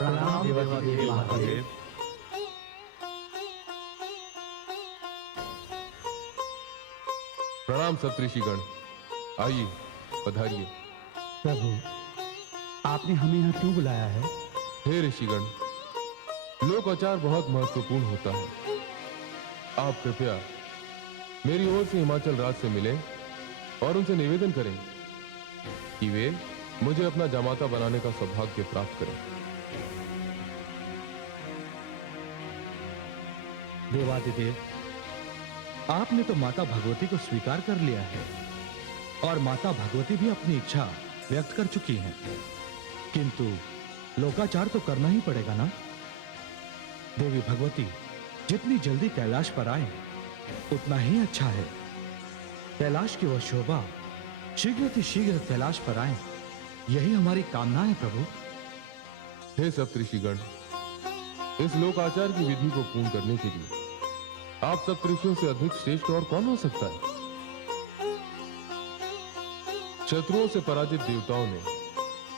प्रणाम देवाधिदेव महादेव। प्रणाम सप्तऋषिगण, आइए पधारिए। प्रभु, आपने हमें यहाँ क्यों बुलाया है? हे ऋषिगण, लोकाचार बहुत महत्वपूर्ण होता है। आप कृपया मेरी ओर से हिमाचल राज से मिलें और उनसे निवेदन करें कि वे मुझे अपना जामाता बनाने का सौभाग्य प्राप्त करें। देवाधिदेव, आपने तो माता भगवती को स्वीकार कर लिया है और माता भगवती भी अपनी इच्छा व्यक्त कर चुकी हैं, किंतु लोकाचार तो करना ही पड़ेगा ना। देवी भगवती जितनी जल्दी कैलाश पर आए उतना ही अच्छा है। कैलाश की वह शोभा शीघ्र कैलाश पर आए, यही हमारी कामना है प्रभु। हे सप्तऋषिगण, इस लोकाचार की विधि को पूर्ण करने के लिए आप सप्तऋषियों से अधिक श्रेष्ठ और कौन हो सकता है? शत्रुओं से पराजित देवताओं ने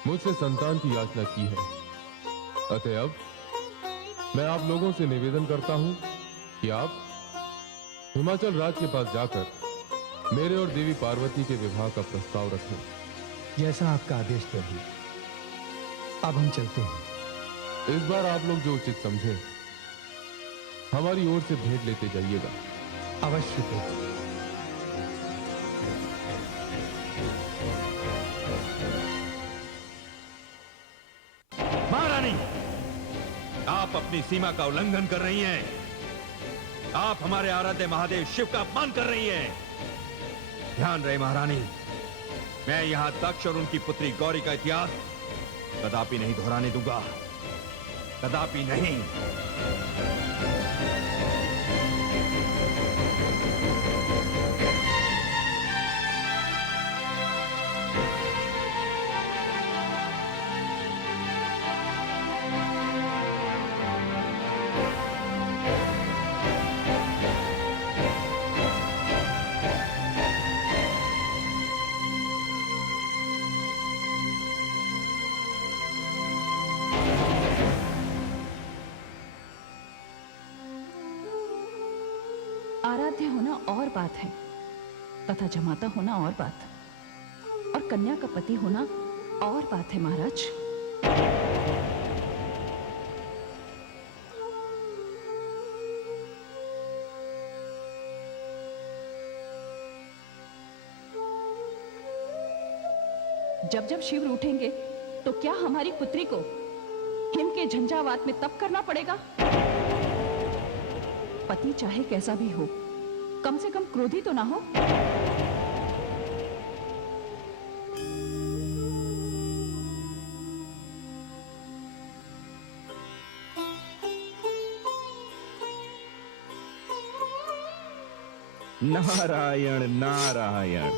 मुझसे संतान की याचना की है, अतएव मैं आप लोगों से निवेदन करता हूं कि आप हिमाचल राज के पास जाकर मेरे और देवी पार्वती के विवाह का प्रस्ताव रखें। जैसा आपका आदेश प्रभु। अब हम चलते हैं। इस बार आप लोग जो उचित समझे हमारी ओर से भेंट लेते जाइएगा। अवश्य प्रभु। महारानी, आप अपनी सीमा का उल्लंघन कर रही हैं। आप हमारे आराध्य महादेव शिव का अपमान कर रही हैं। ध्यान रहे महारानी, मैं यहां दक्ष और उनकी पुत्री गौरी का इतिहास कदापि नहीं दोहराने दूंगा, कदापि नहीं। आराध्य होना और बात है तथा जमाता होना और बात, और कन्या का पति होना और बात है महाराज। जब जब शिव रूठेंगे तो क्या हमारी पुत्री को हिम के झंझावात में तप करना पड़ेगा? पति चाहे कैसा भी हो, कम से कम क्रोधी तो ना हो। नारायण नारायण।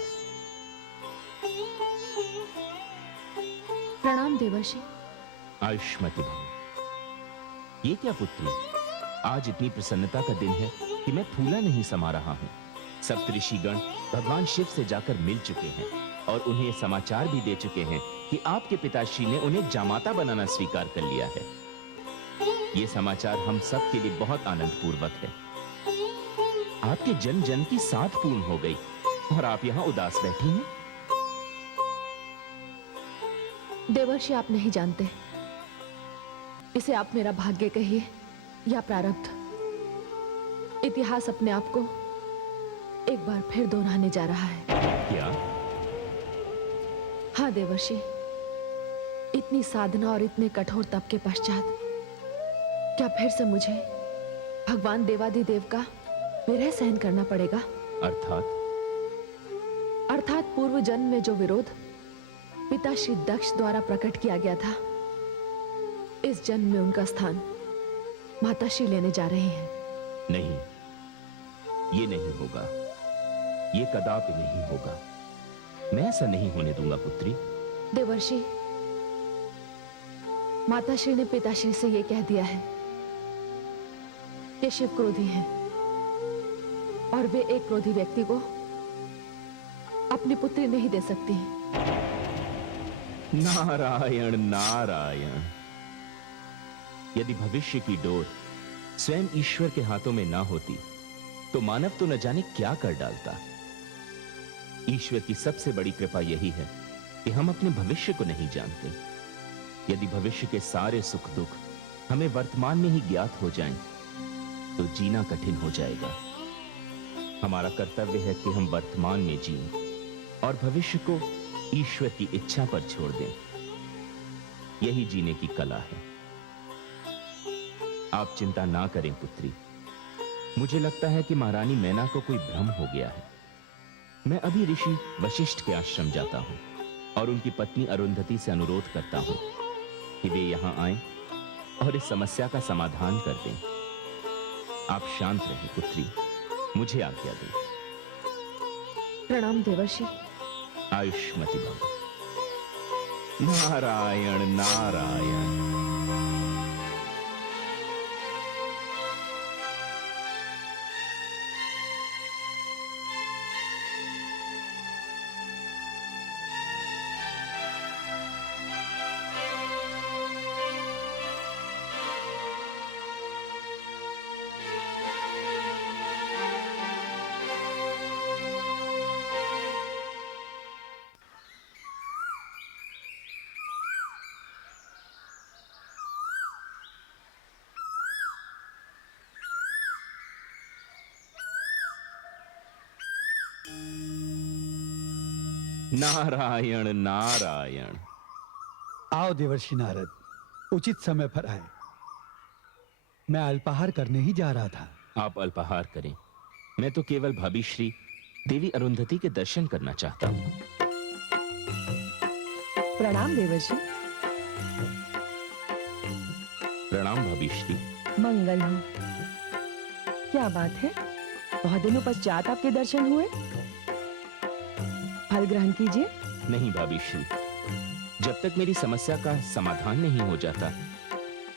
प्रणाम देवर्षि। आयुष्मती भव। ये क्या पुत्री, आज इतनी प्रसन्नता का दिन है कि मैं फूला नहीं समा रहा हूँ। सप्तऋषिगण भगवान शिव से जाकर मिल चुके हैं और उन्हें समाचार भी दे चुके हैं कि आपके पिताश्री ने उन्हें जामाता बनाना स्वीकार कर लिया है। ये समाचार हम सब के लिए बहुत आनंदपूर्वक है। आपके जन जन की साथ पूर्ण हो गई और आप यहाँ उदास बैठी हैं। देवर्षि, आप नहीं जानते, इसे आप मेरा भाग्य कहिए या प्रारब्ध, इतिहास अपने आप को एक बार फिर दोहराने जा रहा है। क्या? हाँ देवर्षि, इतनी साधना और इतने कठोर तप के पश्चात क्या फिर से मुझे भगवान देवाधिदेव का विरह सहन करना पड़ेगा? अर्थात पूर्व जन्म में जो विरोध पिता श्री दक्ष द्वारा प्रकट किया गया था, इस जन्म में उनका स्थान माता श्री लेने जा रहे हैं। नहीं, ये नहीं होगा, ये कदापि नहीं होगा। मैं ऐसा नहीं होने दूंगा पुत्री। देवर्षि, माताश्री ने पिताश्री से यह कह दिया है कि शिव क्रोधी हैं और वे एक क्रोधी व्यक्ति को अपनी पुत्री नहीं दे सकती हैं। नारायण नारायण। यदि भविष्य की डोर स्वयं ईश्वर के हाथों में ना होती तो मानव तो न जाने क्या कर डालता। ईश्वर की सबसे बड़ी कृपा यही है कि हम अपने भविष्य को नहीं जानते। यदि भविष्य के सारे सुख दुख हमें वर्तमान में ही ज्ञात हो जाएं, तो जीना कठिन हो जाएगा। हमारा कर्तव्य है कि हम वर्तमान में जिएं और भविष्य को ईश्वर की इच्छा पर छोड़ दें। यही जीने की कला है। आप चिंता ना करें पुत्री। मुझे लगता है कि महारानी मैना को कोई भ्रम हो गया है। मैं अभी ऋषि वशिष्ठ के आश्रम जाता हूं और उनकी पत्नी अरुंधति से अनुरोध करता हूं कि वे यहां आएं और इस समस्या का समाधान कर दें। आप शांत रहें पुत्री, मुझे आज्ञा दें। प्रणाम देवर्षि। आयुष्मती भव। नारायण नारायण। नारायण नारायण। आओ देवर्षि नारद, उचित समय पर आए। मैं अल्पाहार करने ही जा रहा था। आप अल्पाहार करें, मैं तो केवल भाभी श्री देवी अरुंधति के दर्शन करना चाहता हूं। प्रणाम देवर्षि। प्रणाम भाभी श्री। मंगल हो। क्या बात है, बहुत दिनों पश्चात आपके दर्शन हुए। फल ग्रहण कीजिए। नहीं भाभी श्री, जब तक मेरी समस्या का समाधान नहीं हो जाता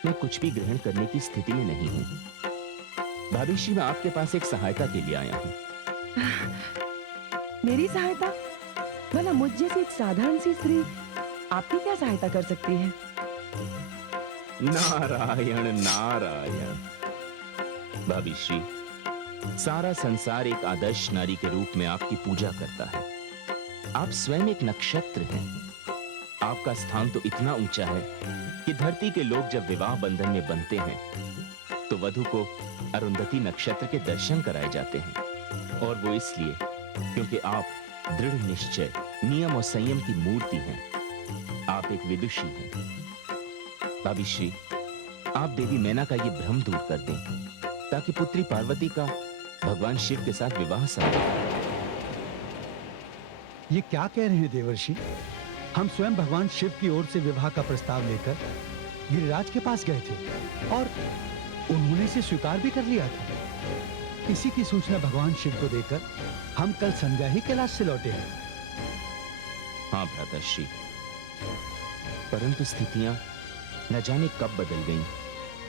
मैं कुछ भी ग्रहण करने की स्थिति में नहीं हूं। भाभी श्री, मैं आपके पास एक सहायता के लिए आया हूं। मेरी सहायता? भला मुझ जैसी एक साधारण सी स्त्री आपकी क्या सहायता कर सकती है? नारायण नारायण। भाभी श्री, सारा संसार एक आदर्श नारी के रूप में आपकी पूजा करता है। आप स्वयं एक नक्षत्र हैं। आपका स्थान तो इतना ऊंचा है कि धरती के लोग जब विवाह बंधन में बंधते हैं तो वधु को अरुंधति नक्षत्र के दर्शन कराए जाते हैं। और वो इसलिए क्योंकि आप दृढ़ निश्चय, नियम और संयम की मूर्ति हैं। आप एक विदुषी हैं। भाभी श्री, आप देवी मैना का ये भ्रम दूर कर दें ताकि पुत्री पार्वती का भगवान शिव के साथ विवाह संभव। ये क्या कह रहे हैं देवर्षि? हम स्वयं भगवान शिव की ओर से विवाह का प्रस्ताव लेकर गिरिराज के पास गए थे और उन्होंने इसे स्वीकार भी कर लिया था। इसी की सूचना भगवान शिव को देकर हम कल संध्या ही कैलाश से लौटे हैं। हाँ भ्राताश्री, परंतु स्थितियां न जाने कब बदल गईं,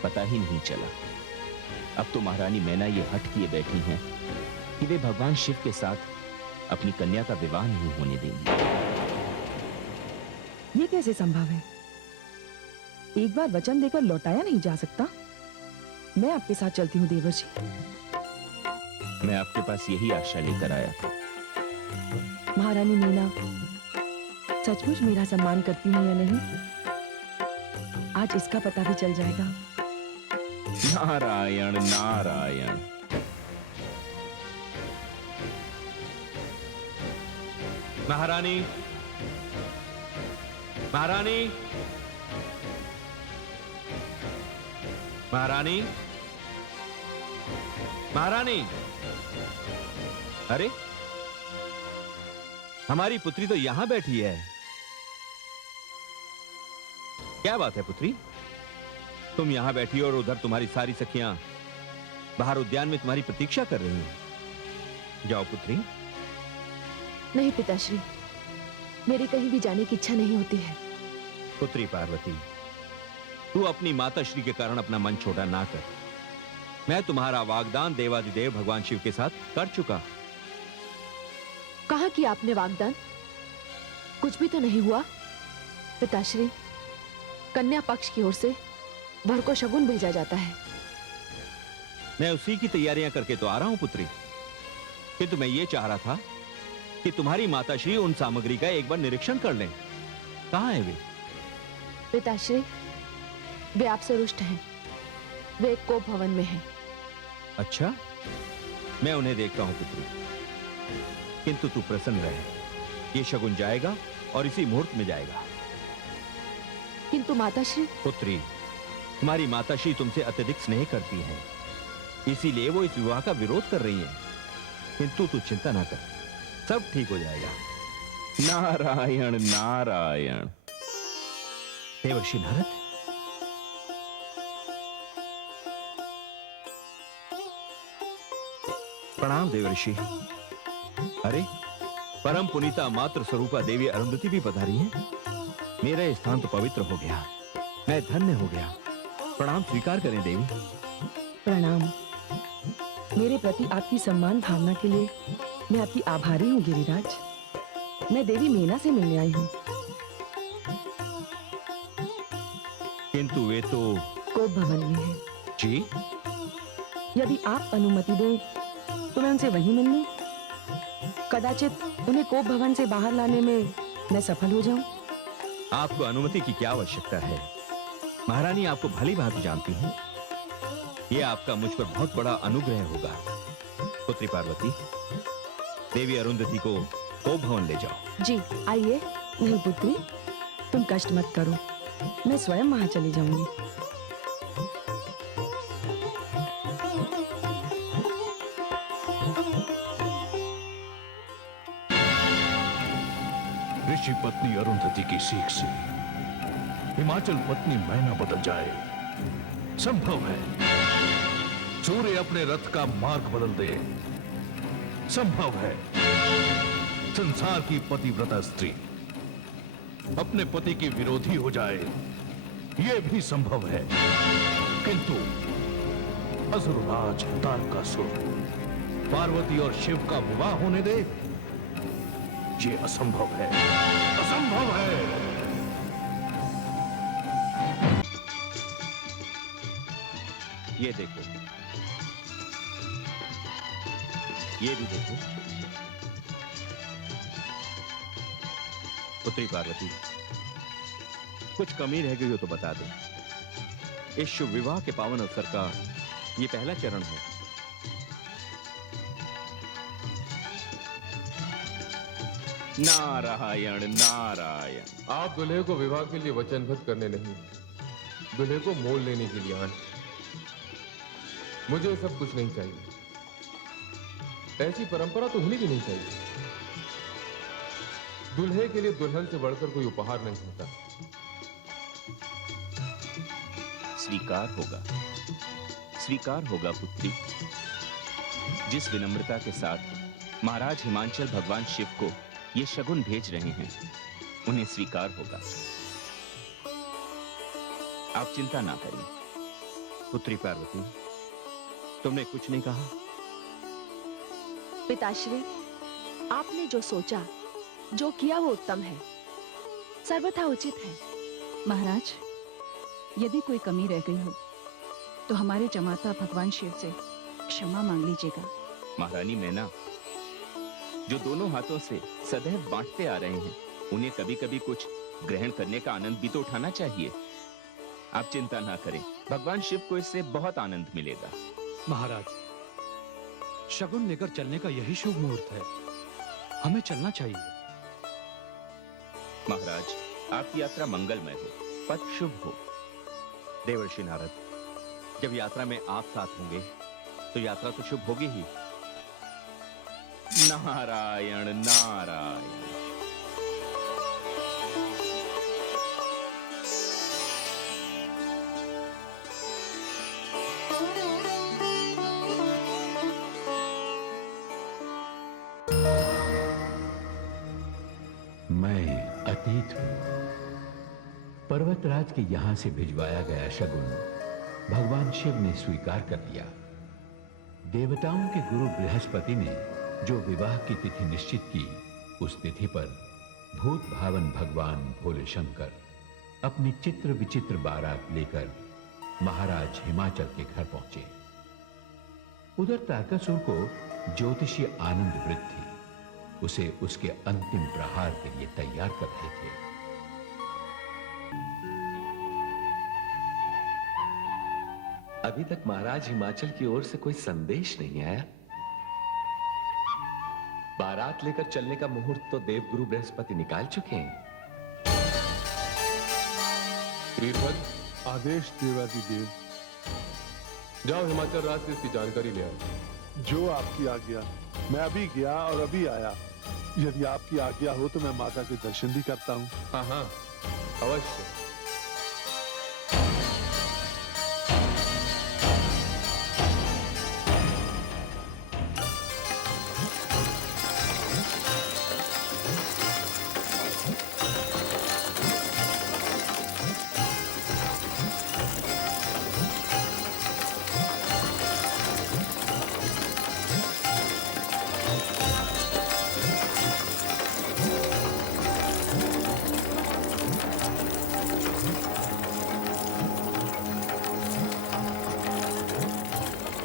पता ही नहीं चला। अब तो महारानी मैना ये हट किए बैठी हैं कि वे भगवान शिव के साथ अपनी कन्या का विवाह नहीं होने देंगी। ये कैसे संभव है? एक बार वचन देकर लौटाया नहीं जा सकता। मैं आपके साथ चलती हूँ देवर्षि। मैं आपके पास यही आशा लेकर आया था। महारानी मीना सचमुच मेरा सम्मान करती हैं या नहीं, आज इसका पता भी चल जाएगा। नारायण नारायण। महारानी, महारानी, महारानी, महारानी। अरे, हमारी पुत्री तो यहां बैठी है। क्या बात है पुत्री? तुम यहां बैठी हो और उधर तुम्हारी सारी सखियां बाहर उद्यान में तुम्हारी प्रतीक्षा कर रही हैं। जाओ पुत्री। नहीं पिताश्री, मेरी कहीं भी जाने की इच्छा नहीं होती है। पुत्री पार्वती, तू अपनी माताश्री के कारण अपना मन छोटा ना कर। मैं तुम्हारा वागदान देवादिदेव भगवान शिव के साथ कर चुका। कहा किया आपने वागदान? कुछ भी तो नहीं हुआ। पिताश्री, कन्या पक्ष की ओर से वर को शगुन भेजा जाता है। मैं उसी की तैयारियां करके तो आ रहा हूं पुत्री, किंतु मैं ये चाह रहा था कि तुम्हारी माताश्री उन सामग्री का एक बार निरीक्षण कर लें। कहां है वे? पिताश्री, वे आपसे रुष्ट हैं। वे एक कोप भवन में हैं। अच्छा, मैं उन्हें देखता हूं पुत्री, किंतु तू प्रसन्न रहे, ये शगुन जाएगा और इसी मुहूर्त में जाएगा। किंतु माताश्री। पुत्री, तुम्हारी माताश्री तुमसे अत्यधिक स्नेह करती हैं, इसीलिए वो इस विवाह का विरोध कर रही हैं। किंतु तू चिंता ना कर, सब ठीक हो जाएगा। नारायण नारायण। देवर्षि नारद, प्रणाम देवर्षि। अरे, परम पुनीता मात्र स्वरूपा देवी अरुंधति भी पधारी हैं। मेरा ये स्थान तो पवित्र हो गया, मैं धन्य हो गया। प्रणाम स्वीकार करें देवी। प्रणाम। मेरे प्रति आपकी सम्मान भावना के लिए मैं आपकी आभारी हूँ गिरिराज। मैं देवी मीना से मिलने आई हूँ। किंतु वे तो कोप भवन में है। जी, यदि आप अनुमति दें तो मैं उनसे वहीं मिलूं। कदाचित उन्हें कोप भवन से बाहर लाने में मैं सफल हो जाऊं। आपको अनुमति की क्या आवश्यकता है? महारानी आपको भली भांति जानती हैं। यह आपका मुझ पर बहुत बड़ा अनुग्रह होगा। पुत्री पार्वती, देवी अरुंधति को कोप भवन ले जाओ। जी आइए। नहीं पुत्री, तुम कष्ट मत करो, मैं स्वयं वहां चली जाऊंगी। ऋषि पत्नी अरुंधति की सीख से हिमाचल पत्नी मैना बदल जाए, संभव है। सूर्य अपने रथ का मार्ग बदल दे, संभव है। संसार की पतिव्रता स्त्री अपने पति की विरोधी हो जाए, यह भी संभव है। किंतु असुरराज तारकासुर पार्वती और शिव का विवाह होने दे, ये असंभव है, असंभव है। ये देखो, ये भी देखो। पुत्री पार्वती, कुछ कमी रह गई हो तो बता दे। इस शुभ विवाह के पावन अवसर का ये पहला चरण है। नारायण नारायण। आप दुल्हे को विवाह के लिए वचनबद्ध करने नहीं, दुल्हे को मोल लेने के लिए आए। मुझे सब कुछ नहीं चाहिए, ऐसी परंपरा तो होनी भी नहीं चाहिए। दुल्हे के लिए दुल्हन से बढ़कर कोई उपहार नहीं होता। स्वीकार होगा, स्वीकार होगा पुत्री। जिस विनम्रता के साथ महाराज हिमांचल भगवान शिव को ये शगुन भेज रहे हैं, उन्हें स्वीकार होगा। आप चिंता ना करें। पुत्री पार्वती, तुमने कुछ नहीं कहा। पिताश्री, आपने जो सोचा, जो किया वो उत्तम है, सर्वथा उचित है। महाराज, यदि कोई कमी रह गई हो तो हमारे जमाता भगवान शिव से क्षमा मांग लीजिएगा। महारानी मैना, जो दोनों हाथों से सदैव बांटते आ रहे हैं, उन्हें कभी कभी कुछ ग्रहण करने का आनंद भी तो उठाना चाहिए। आप चिंता ना करें, भगवान शिव को इससे बहुत आनंद मिलेगा। महाराज, शगुन लेकर चलने का यही शुभ मुहूर्त है, हमें चलना चाहिए। महाराज, आपकी यात्रा मंगलमय हो, पथ शुभ हो। देवर्षि नारद, जब यात्रा में आप साथ होंगे तो यात्रा तो शुभ होगी ही। नारायण नारायण। मैं अतीत हूं। पर्वतराज के यहां से भिजवाया गया शगुन भगवान शिव ने स्वीकार कर लिया। देवताओं के गुरु बृहस्पति ने जो विवाह की तिथि निश्चित की, उस तिथि पर भूत भावन भगवान भोले शंकर अपनी चित्र विचित्र बारात लेकर महाराज हिमाचल के घर पहुंचे। उधर तारकासुर को ज्योतिषी आनंद वृत्त थी। उसे उसके अंतिम प्रहार के लिए तैयार कर रहे थे। अभी तक महाराज हिमाचल की ओर से कोई संदेश नहीं आया। बारात लेकर चलने का मुहूर्त तो देवगुरु बृहस्पति निकाल चुके हैं। वीरभद्र, आदेश देवाधिदेव। जाओ हिमाचल राज से इसकी जानकारी ले आओ। जो आपकी आज्ञा। मैं अभी गया और अभी आया। यदि आपकी आज्ञा हो तो मैं माता के दर्शन भी करता हूँ। हाँ हाँ, अवश्य।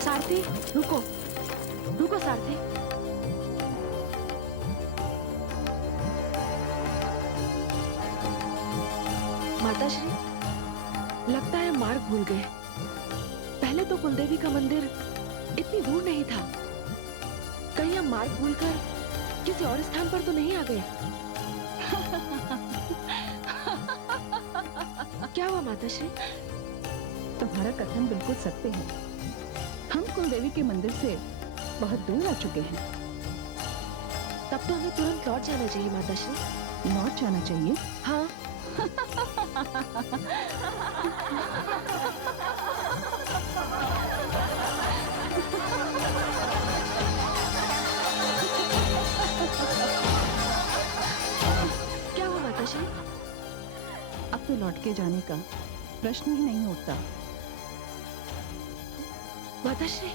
सारथी, रुको रुको सारथी। माताश्री, लगता है मार्ग भूल गए। पहले तो कुलदेवी का मंदिर इतनी दूर नहीं था। कहीं हम मार्ग भूलकर किसी और स्थान पर तो नहीं आ गए? क्या हुआ माताश्री? तुम्हारा कथन बिल्कुल सत्य है। हम कुलदेवी के मंदिर से बहुत दूर आ चुके हैं। तब तो हमें तुरंत लौट जाना चाहिए माताश्री। लौट जाना चाहिए? हाँ। क्या हुआ माताश्री? अब तो लौट के जाने का प्रश्न ही नहीं उठता। माताश्री,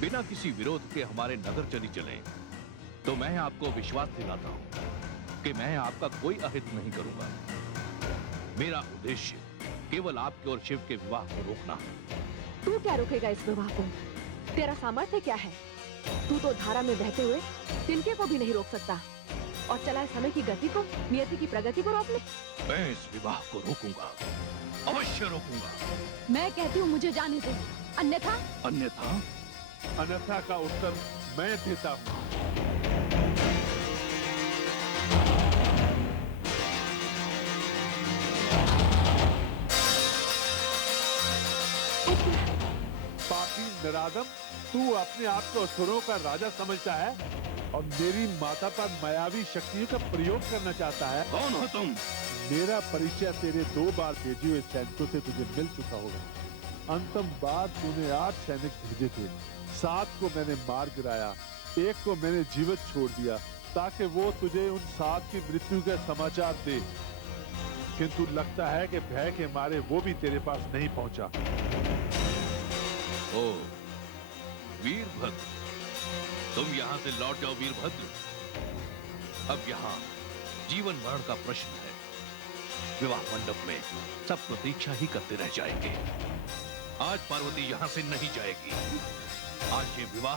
बिना किसी विरोध के हमारे नगर चली चले तो मैं आपको विश्वास दिलाता हूं कि मैं आपका कोई अहित नहीं करूंगा। मेरा उद्देश्य केवल आपके और शिव के विवाह को रोकना है। तू क्या रोकेगा इस विवाह को? तेरा सामर्थ्य क्या है? तू तो धारा में बहते हुए तिनके को भी नहीं रोक सकता और चला है समय की गति को, नियति की प्रगति को रोक ले। मैं इस विवाह को रोकूंगा, अवश्य रोकूंगा। मैं कहती हूँ मुझे जाने दो, अन्यथा अन्यथा अन्यथा का उत्तर मैं देता हूँ। पापी निरादम, तू अपने आप को असुरों का राजा समझता है और मेरी माता पर मायावी शक्तियों का प्रयोग करना चाहता है। कौन हो तुम? मेरा परिचय तेरे 2 बार भेजे हुए सैनिकों से तुझे मिल चुका होगा। अंतिम बार तूने 8 सैनिक भेजे थे। 7 को मैंने मार गिराया, 1 को मैंने जीवित छोड़ दिया ताकि वो तुझे उन 7 की मृत्यु का समाचार दे। किंतु लगता है कि भय के मारे वो भी तेरे पास नहीं पहुंचा। ओ वीरभद्र, तुम यहां से लौट जाओ वीरभद्र। अब यहां जीवन मरण का प्रश्न है। विवाह मंडप में सब प्रतीक्षा ही करते रह जाएंगे। आज पार्वती यहां से नहीं जाएगी। आज ये विवाह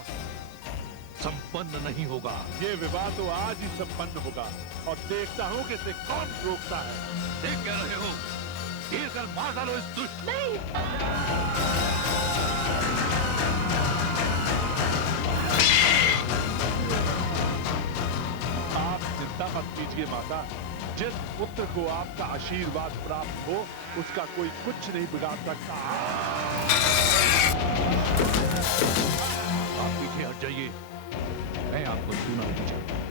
संपन्न नहीं होगा। ये विवाह तो आज ही संपन्न होगा और देखता हूँ कि इसे कौन रोकता है। देख क्या रहे हो? तीर कर मार डालो इस दुष्ट। नहीं। आप चिंता मत कीजिए माता। जिस पुत्र को आपका आशीर्वाद प्राप्त हो उसका कोई कुछ नहीं बिगाड़ सकता। आप पीछे हट जाइए, मैं आपको छूना नहीं चाहता।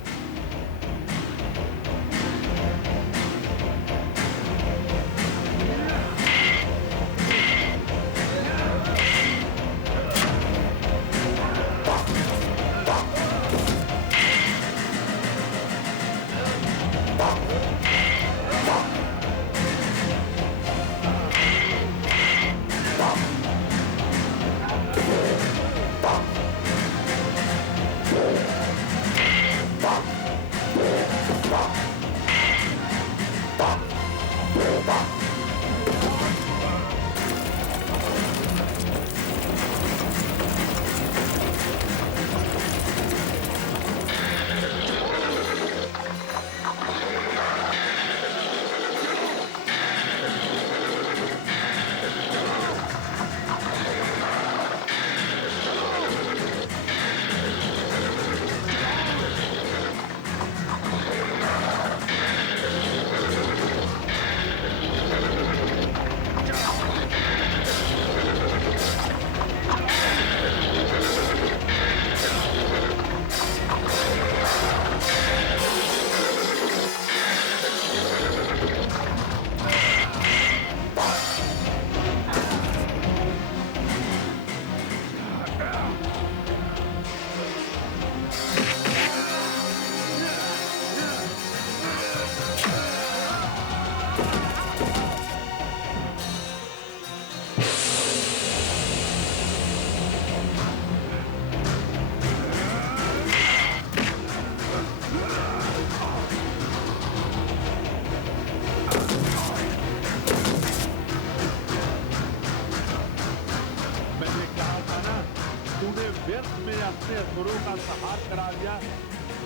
व्यर्थ में अपने असुरों का संहार करा दिया।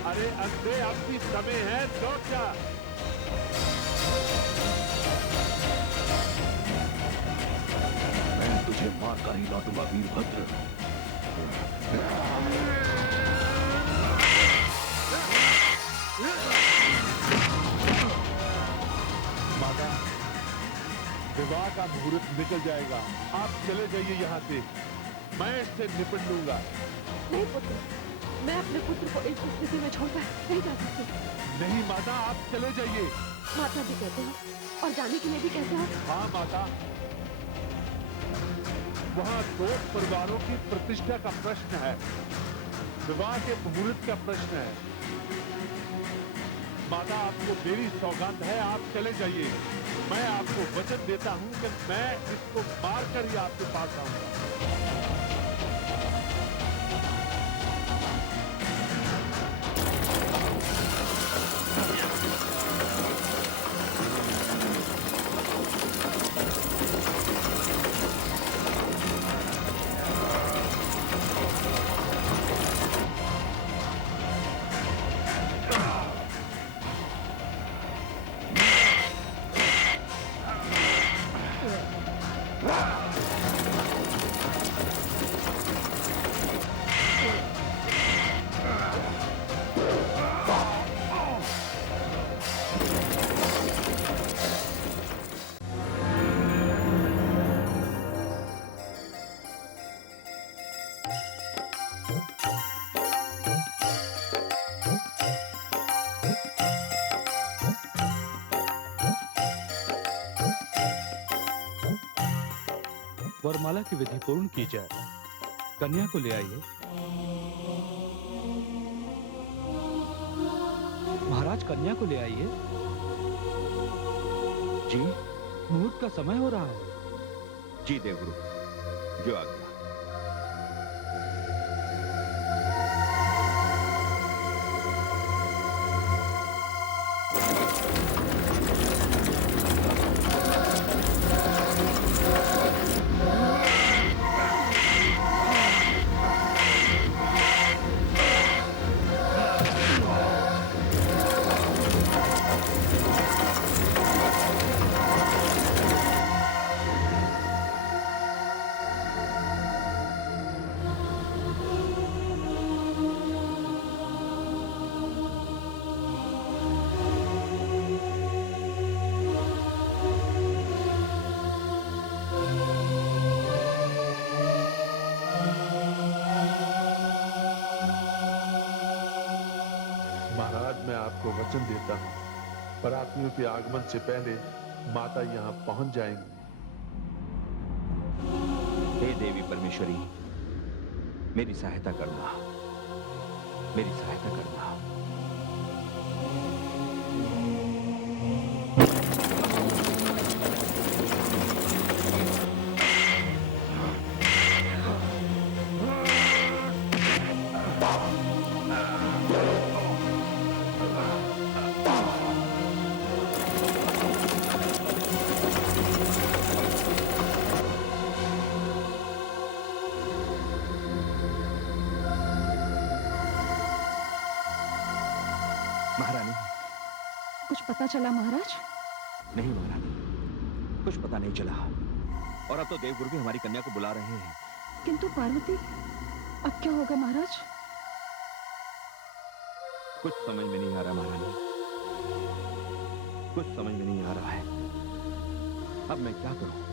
अरे अंधे, अब भी समय है, लौट जा। मैं तुझे मार कर ही लौटूंगा वीरभद्र। माता, विवाह का मुहूर्त निकल जाएगा, आप चले जाइए यहाँ से, मैं इससे निपट लूंगा। नहीं पुत्र, मैं अपने पुत्र को इस स्थिति में छोड़कर नहीं जा सकती। नहीं माता, आप चले जाइए। माता भी कहते हो और जाने के लिए भी कहते हो। हाँ माता, वहाँ दो परिवारों की प्रतिष्ठा का प्रश्न है, विवाह के मुहूर्त का प्रश्न है। माता, आपको मेरी सौगात है, आप चले जाइए। मैं आपको वचन देता हूँ कि मैं इसको मार कर ही आपके पास आऊंगा। वरमाला की विधि पूर्ण की जाए। कन्या को ले आइए। महाराज, कन्या को ले आइए। जी, मुहूर्त का समय हो रहा है। जी देवगुरु, जो आज्ञा। सकता हूँ। बरातियों के आगमन से पहले माता यहाँ पहुंच जाएंगी। हे देवी परमेश्वरी, मेरी सहायता करना, मेरी सहायता करना। महारानी, कुछ पता चला महाराज? नहीं महारानी, कुछ पता नहीं चला। और अब तो देवगुरु भी हमारी कन्या को बुला रहे हैं। किंतु पार्वती, अब क्या होगा महाराज? कुछ समझ में नहीं आ रहा महारानी, कुछ समझ में नहीं आ रहा है। अब मैं क्या करूं?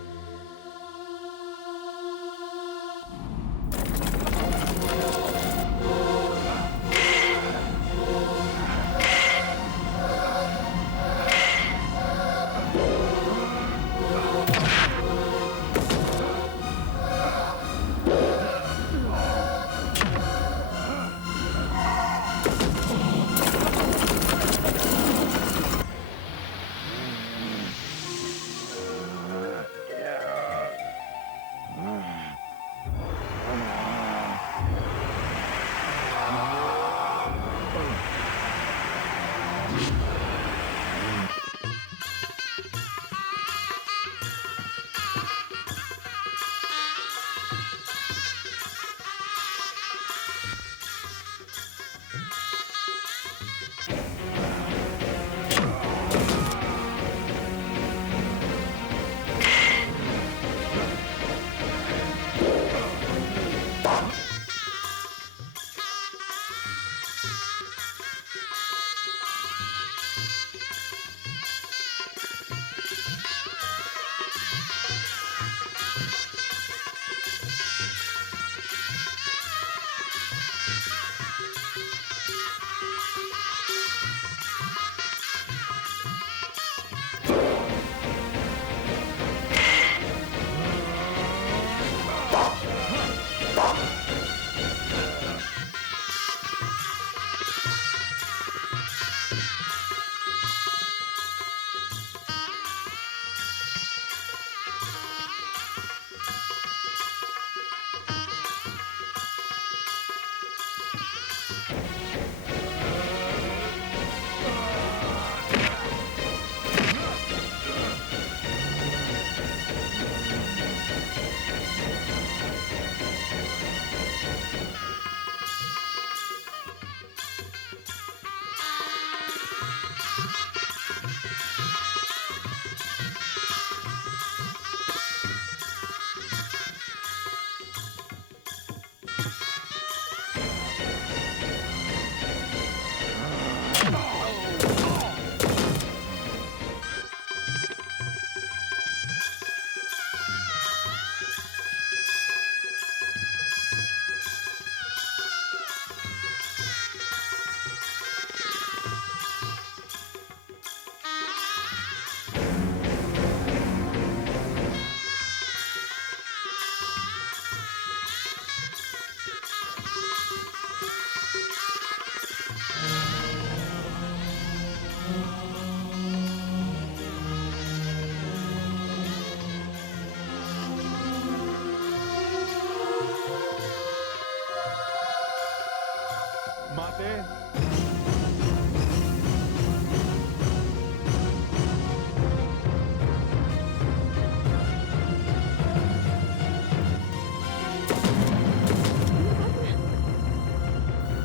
माते,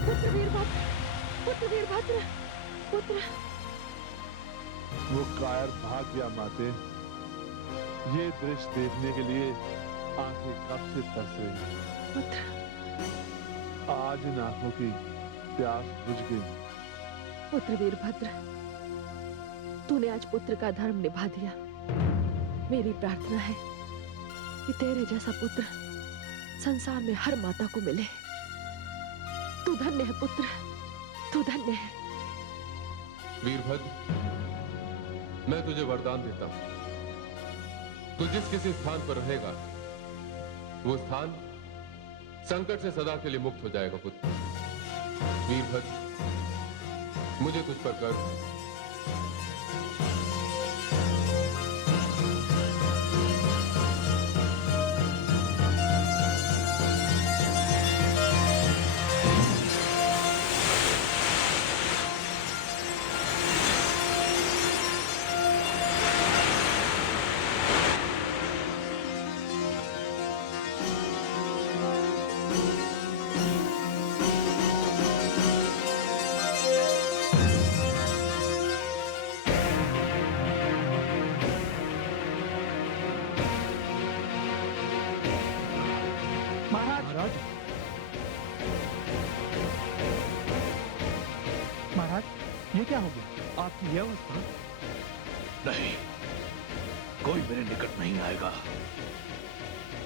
पुत्र वीरभद्र, पुत्र वीरभद्र, पुत्र। वो कायर भाग गया माते। ये दृश्य देखने के लिए आंखें कब से तरस रही हैं। पुत्र, आज इन आंखों की प्यास बुझ गई। पुत्र वीरभद्र, तूने आज पुत्र का धर्म निभा दिया। मेरी प्रार्थना है कि तेरे जैसा पुत्र संसार में हर माता को मिले। तू धन्य है पुत्र, तू धन्य है। वीरभद्र, मैं तुझे वरदान देता हूं, तू जिस किसी स्थान पर रहेगा वो स्थान संकट से सदा के लिए मुक्त हो जाएगा पुत्र। वीरभद्र, मुझे तुझ पर गर्व है। महाराज, महाराज, ये क्या हो गया? आपकी यह अवस्था? नहीं, कोई मेरे निकट नहीं आएगा।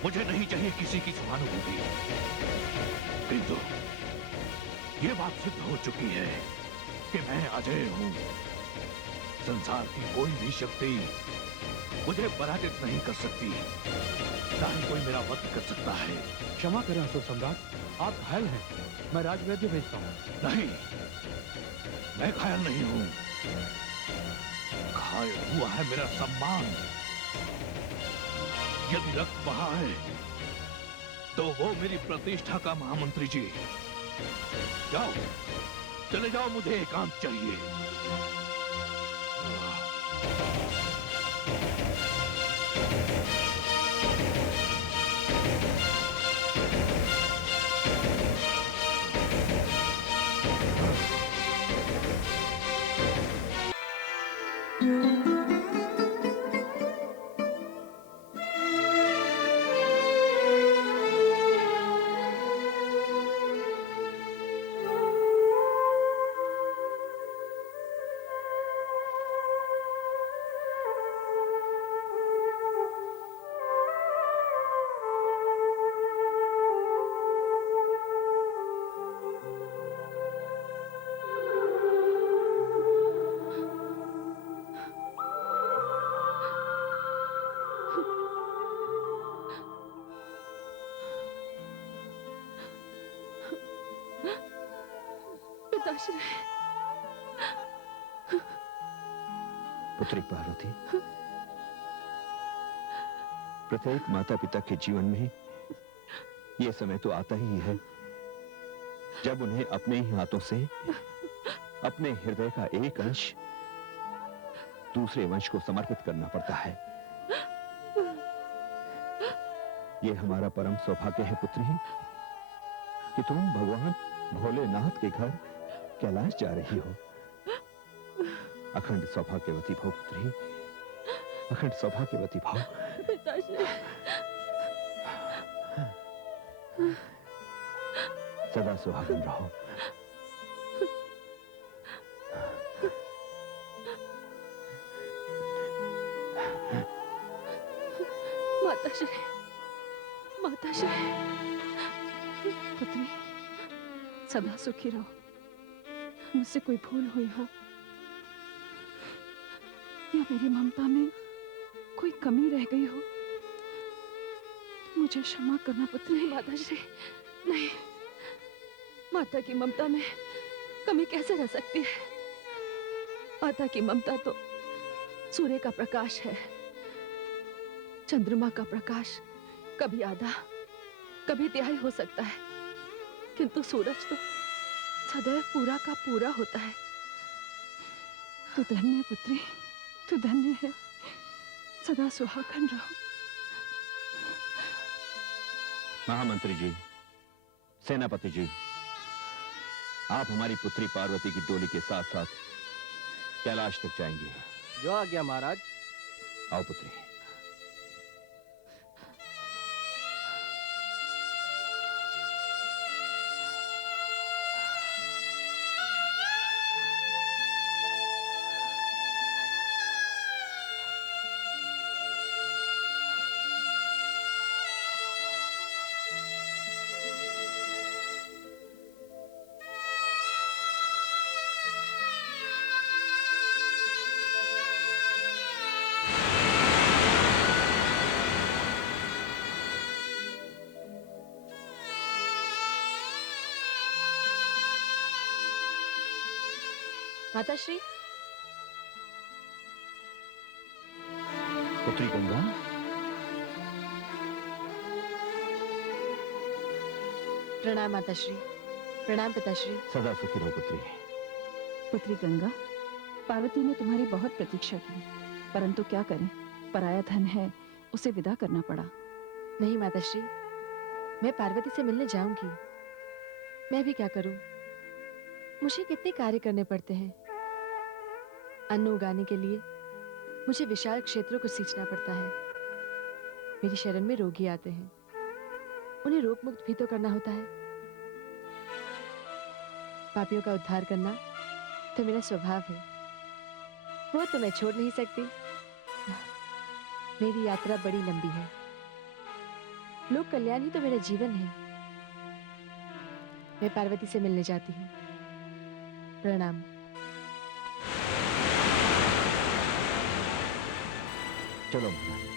मुझे नहीं चाहिए किसी की सहानुभूति, किंतु ये बात सिद्ध हो चुकी है कि मैं अजय हूं। संसार की कोई भी शक्ति मुझे पराजित नहीं कर सकती, ना ही कोई मेरा वध कर सकता है। क्षमा करें अशोक सम्राट, आप घायल हैं। मैं राजवैद्य भेजता हूँ। नहीं, मैं घायल नहीं हूं। घायल हुआ है मेरा सम्मान। यदि रक्त बहा है तो वो मेरी प्रतिष्ठा का महामंत्री जी। जाओ, चले जाओ, मुझे एकांत चाहिए। पिताश्री, पुत्री पार्वती, प्रत्येक माता पिता के जीवन में यह समय तो आता ही है जब उन्हें अपने ही हाथों से अपने हृदय का एक अंश दूसरे वंश को समर्पित करना पड़ता है। यह हमारा परम सौभाग्य है पुत्री कि तुम भगवान भोलेनाथ के घर कैलाश जा रही हो। अखंड सौभाग्यवती भव पुत्री, अखंड सौभाग्यवती भव। पिताश्री, सदा सुहागन रहो। माताश्री, माताश्री, पुत्री, सदा सुखी रहो। मुझसे कोई भूल हुई हो या मेरी ममता में कोई कमी रह गई हो, मुझे क्षमा करना पुत्री। माताश्री, नहीं, माता की ममता में कमी कैसे रह सकती है? माता की ममता तो सूर्य का प्रकाश है, चंद्रमा का प्रकाश कभी आधा कभी तिहाई हो सकता है, किंतु सूरज तो सदैव पूरा का पूरा होता है। तू धन्य है पुत्री, तू धन्य है। सदा सुहागन रहो। महामंत्री जी, सेनापति जी, आप हमारी पुत्री पार्वती की डोली के साथ साथ कैलाश तक जाएंगे। जो आज्ञा महाराज। आओ पुत्री। माताश्री, पुत्री गंगा, प्रणाम माताश्री। प्रणाम पिताश्री। सदा सुखी रहो पुत्री। पुत्री गंगा, पार्वती ने तुम्हारी बहुत प्रतीक्षा की, परंतु क्या करें, पराया धन है, उसे विदा करना पड़ा। नहीं माताश्री, मैं पार्वती से मिलने जाऊंगी। मैं भी क्या करूं, मुझे कितने कार्य करने पड़ते हैं। अन्न उगाने के लिए मुझे विशाल क्षेत्रों को सींचना पड़ता है। मेरी शरण में रोगी आते हैं, उन्हें रोग मुक्त भी तो करना होता है। पापियों का उद्धार करना तो मेरा स्वभाव है, वो तो मैं छोड़ नहीं सकती। मेरी यात्रा बड़ी लंबी है, लोक कल्याण ही तो मेरा जीवन है। मैं पार्वती से मिलने जाती हूँ। प्रणाम। चलो महारानी।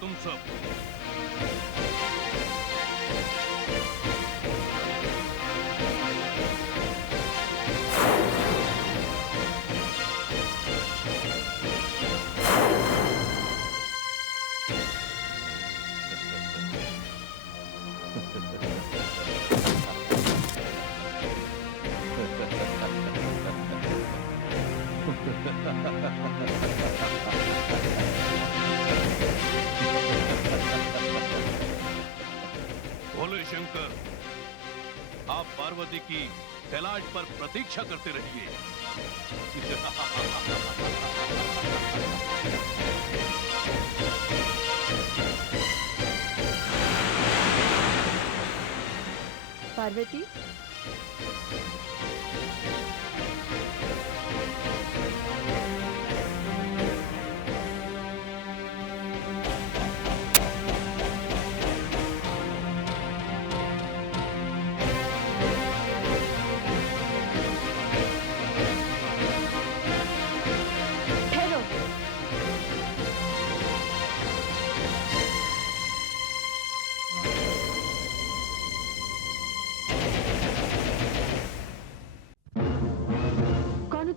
तुम सब भोले शंकर, आप पार्वती की कैलाश पर प्रतीक्षा करते रहिए। पार्वती,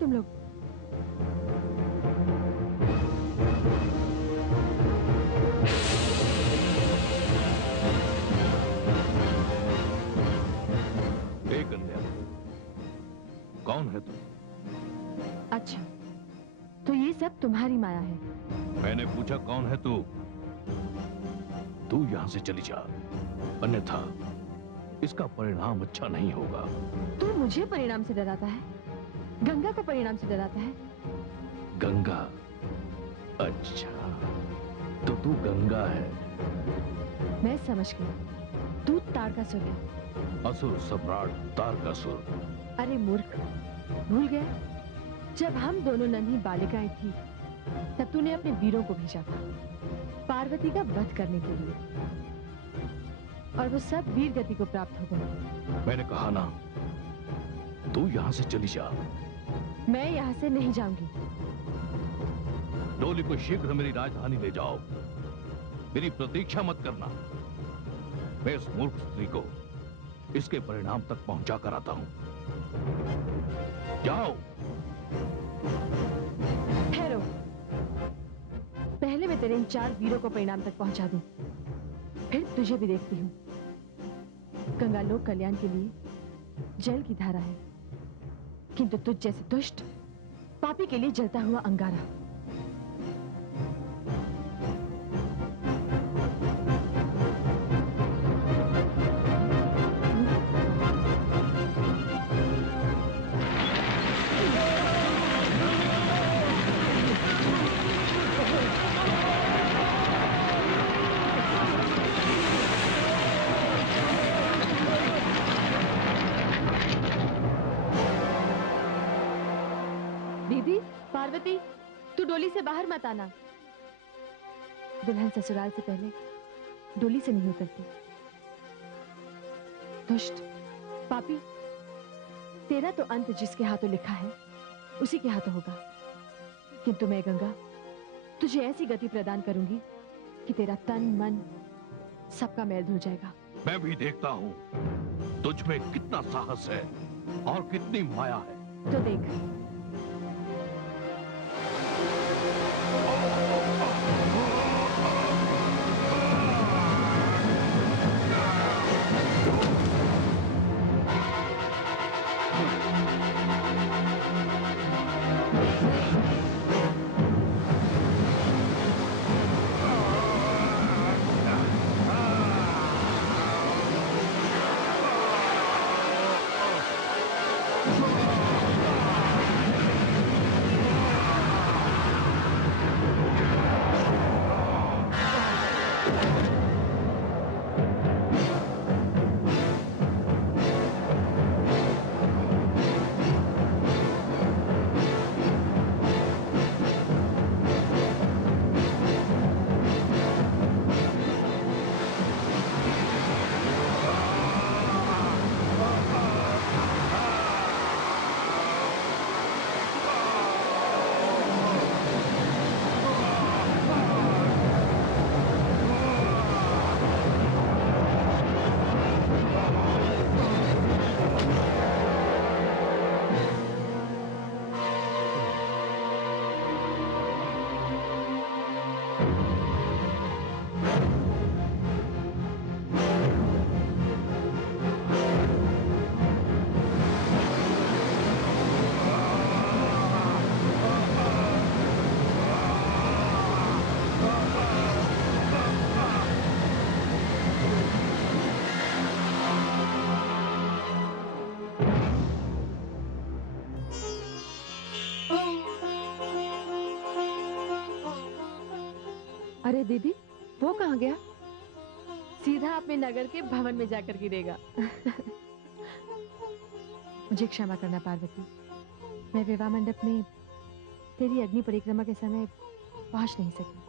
तुम लोग? कन्या, कौन है तू? अच्छा, तो ये सब तुम्हारी माया है? मैंने पूछा कौन है तू? तू यहां से चली जा, अन्यथा इसका परिणाम अच्छा नहीं होगा। तू मुझे परिणाम से डराता है? गंगा को परिणाम से डराता है? गंगा? अच्छा, तो तू गंगा है। मैं समझ गई, तू तारकासुर है। असुर सम्राट तारकासुर। अरे मूर्ख, भूल गया? जब हम दोनों नन्ही बालिकाएं थी, तब तूने अपने वीरों को भेजा था पार्वती का वध करने के लिए, और वो सब वीर गति को प्राप्त हो गए। मैंने कहा ना, तू यहां से चली जा। मैं यहां से नहीं जाऊंगी। डोली को शीघ्र मेरी राजधानी ले जाओ। मेरी प्रतीक्षा मत करना। मैं इस मूर्ख स्त्री को इसके परिणाम तक पहुंचा कर आता हूं। जाओ। ठहरो, पहले मैं तेरे इन 4 वीरों को परिणाम तक पहुंचा दूं, फिर तुझे भी देखती हूँ। गंगा लोक कल्याण के लिए जल की धारा है, किंतु तुझ जैसे दुष्ट पापी के लिए जलता हुआ अंगारा। दीदी, पार्वती, तू डोली से बाहर मत आना। दुल्हन ससुराल से पहले डोली से नहीं उतरती। दुष्ट, पापी, तेरा तो अंत जिसके हाथों लिखा है उसी के हाथों होगा। किंतु मैं गंगा तुझे ऐसी गति प्रदान करूंगी कि तेरा तन मन सबका मैल धुल जाएगा। मैं भी देखता हूँ तुझ में कितना साहस है और कितनी माया है। तो देख। अरे दीदी, वो कहाँ गया? सीधा अपने नगर के भवन में जाकर गिरेगा। मुझे क्षमा करना पार्वती, मैं विवाह मंडप में तेरी अग्नि परिक्रमा के समय पहुंच नहीं सकी।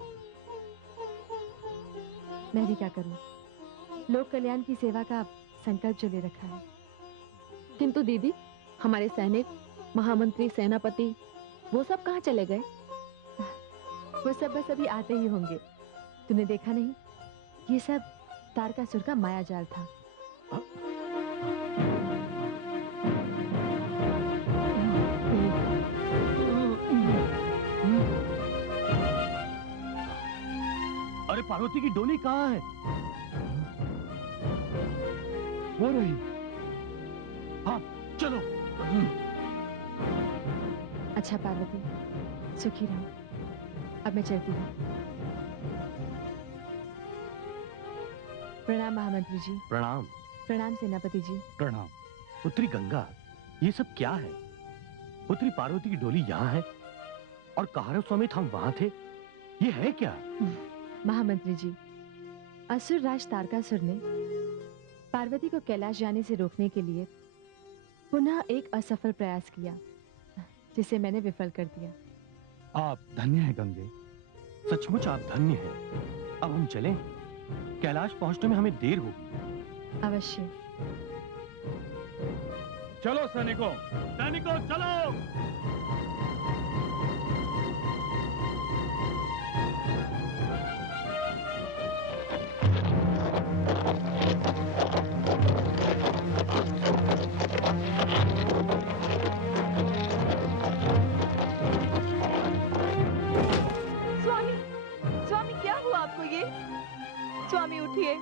मैं भी क्या करूं, लोक कल्याण की सेवा का संकल्प जो ले रखा है। किंतु दीदी, हमारे सैनिक, महामंत्री, सेनापति, वो सब कहाँ चले गए? वो सब बस अभी आते ही होंगे। तूने देखा नहीं, ये सब तारकासुर का माया जाल था। अरे पार्वती की डोली कहाँ है? वो रही। हाँ, चलो। अच्छा पार्वती, सुखी रहो। अब मैं चलती हूँ। प्रणाम महामंत्री जी। प्रणाम। प्रणाम सेनापति जी। प्रणाम। पुत्री गंगा, ये सब क्या है? पुत्री पार्वती की डोली यहाँ है और कहारव समेत हम वहां थे। ये है क्या? महामंत्री जी, असुर राज तारकासुर ने पार्वती को कैलाश जाने से रोकने के लिए पुनः एक असफल प्रयास किया, जिसे मैंने विफल कर दिया। आप धन्य हैं गंगे, सचमुच आप धन्य हैं। अब हम चलें, कैलाश पहुंचने में हमें देर होगी। अवश्य। चलो सैनिकों, सैनिकों चलो। स्वामी, स्वामी क्या हुआ आपको ये? स्वामी उठिए।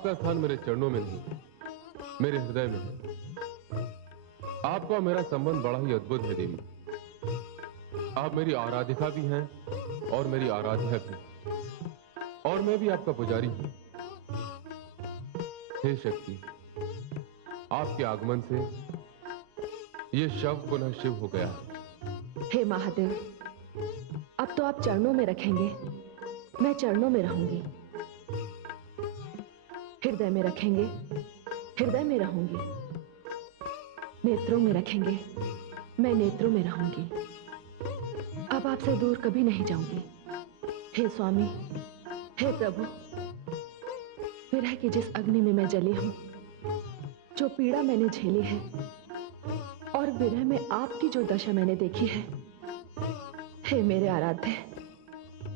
आपका स्थान मेरे चरणों में नहीं, मेरे हृदय में है। आपका और मेरा संबंध बड़ा ही अद्भुत है देवी। आप मेरी आराधिका भी हैं और मेरी आराध्या भी, और मैं भी आपका पुजारी हूं। हे शक्ति, आपके आगमन से ये शव पुनः शिव हो गया है। हे महादेव, अब तो आप चरणों में रखेंगे, मैं चरणों में रहूंगी। हृदय में रखेंगे, हृदय में रहूंगी। नेत्रों में रखेंगे, मैं नेत्रों में रहूंगी। अब आपसे दूर कभी नहीं जाऊंगी। हे स्वामी, हे प्रभु, विरह की जिस अग्नि में मैं जली हूं, जो पीड़ा मैंने झेली है और विरह में आपकी जो दशा मैंने देखी है, हे मेरे आराध्य,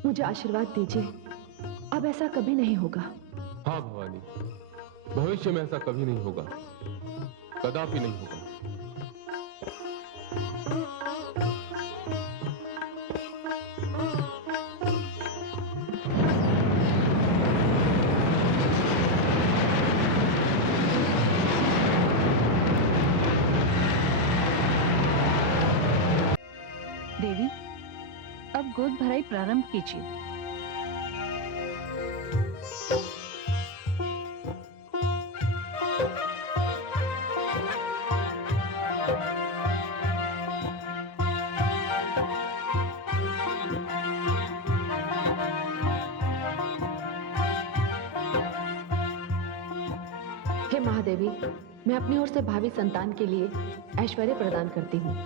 मुझे आशीर्वाद दीजिए, अब ऐसा कभी नहीं होगा। हाँ भवानी, भविष्य में ऐसा कभी नहीं होगा, कदापि नहीं होगा। देवी, अब गोद भराई प्रारंभ कीजिए। हे महादेवी, मैं अपनी ओर से भावी संतान के लिए ऐश्वर्य प्रदान करती हूँ।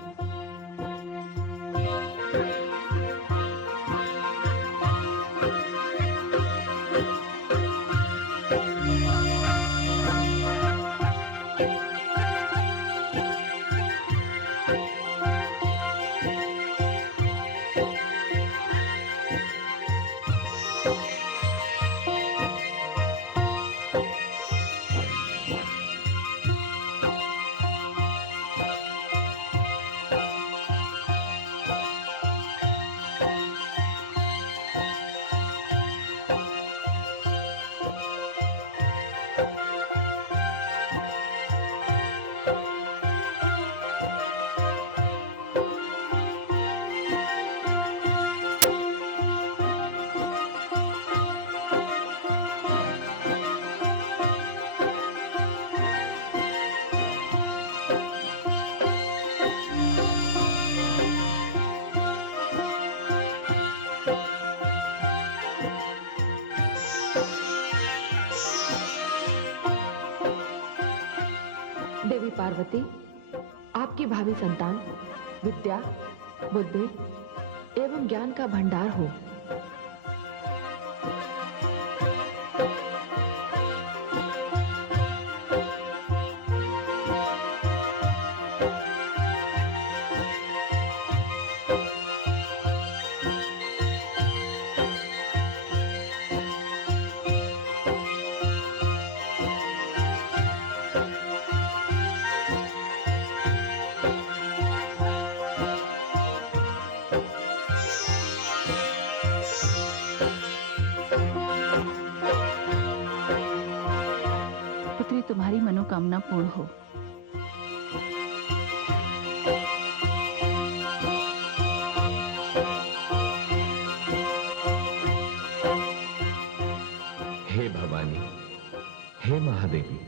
देवी पार्वती, आपकी भावी संतान विद्या, बुद्धि एवं ज्ञान का भंडार हो। पुत्री, तुम्हारी मनोकामना पूर्ण हो। हे भवानी, हे महादेवी,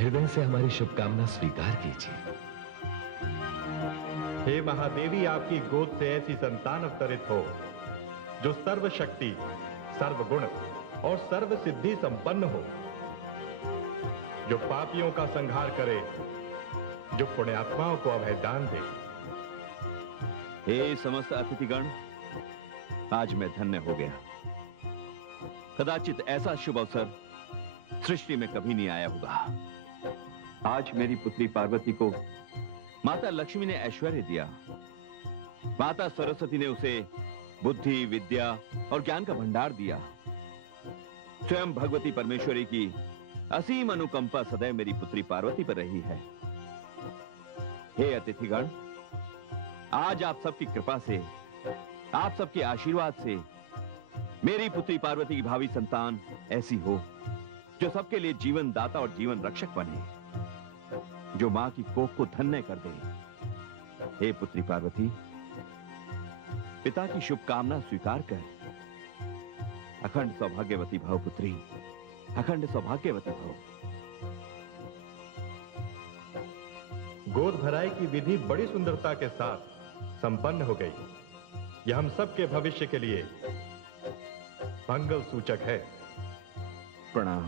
हृदय से हमारी शुभकामना स्वीकार कीजिए। हे महादेवी, आपकी गोद से ऐसी संतान अवतरित हो जो सर्वशक्ति, सर्वगुण और सर्व सिद्धि संपन्न हो, जो पापियों का संहार करे, जो पुण्यात्माओं को अभय दान दे। हे समस्त अतिथिगण, आज मैं धन्य हो गया। कदाचित ऐसा शुभ अवसर सृष्टि में कभी नहीं आया होगा। आज मेरी पुत्री पार्वती को माता लक्ष्मी ने ऐश्वर्य दिया। माता सरस्वती ने उसे बुद्धि, विद्या और ज्ञान का भंडार दिया। स्वयं भगवती परमेश्वरी की असीम अनुकंपा सदैव मेरी पुत्री पार्वती पर रही है। हे अतिथिगण, आज आप सबकी कृपा से, आप सबके आशीर्वाद से मेरी पुत्री पार्वती की भावी संतान ऐसी हो जो सबके लिए जीवन दाता और जीवन रक्षक बने, जो मां की कोख को धन्य कर दे। हे पुत्री पार्वती, पिता की शुभकामना स्वीकार कर। अखंड सौभाग्यवती भव पुत्री, अखंड सौभाग्यवती भव। गोद भराई की विधि बड़ी सुंदरता के साथ संपन्न हो गई। यह हम सबके भविष्य के लिए मंगल सूचक है। प्रणाम।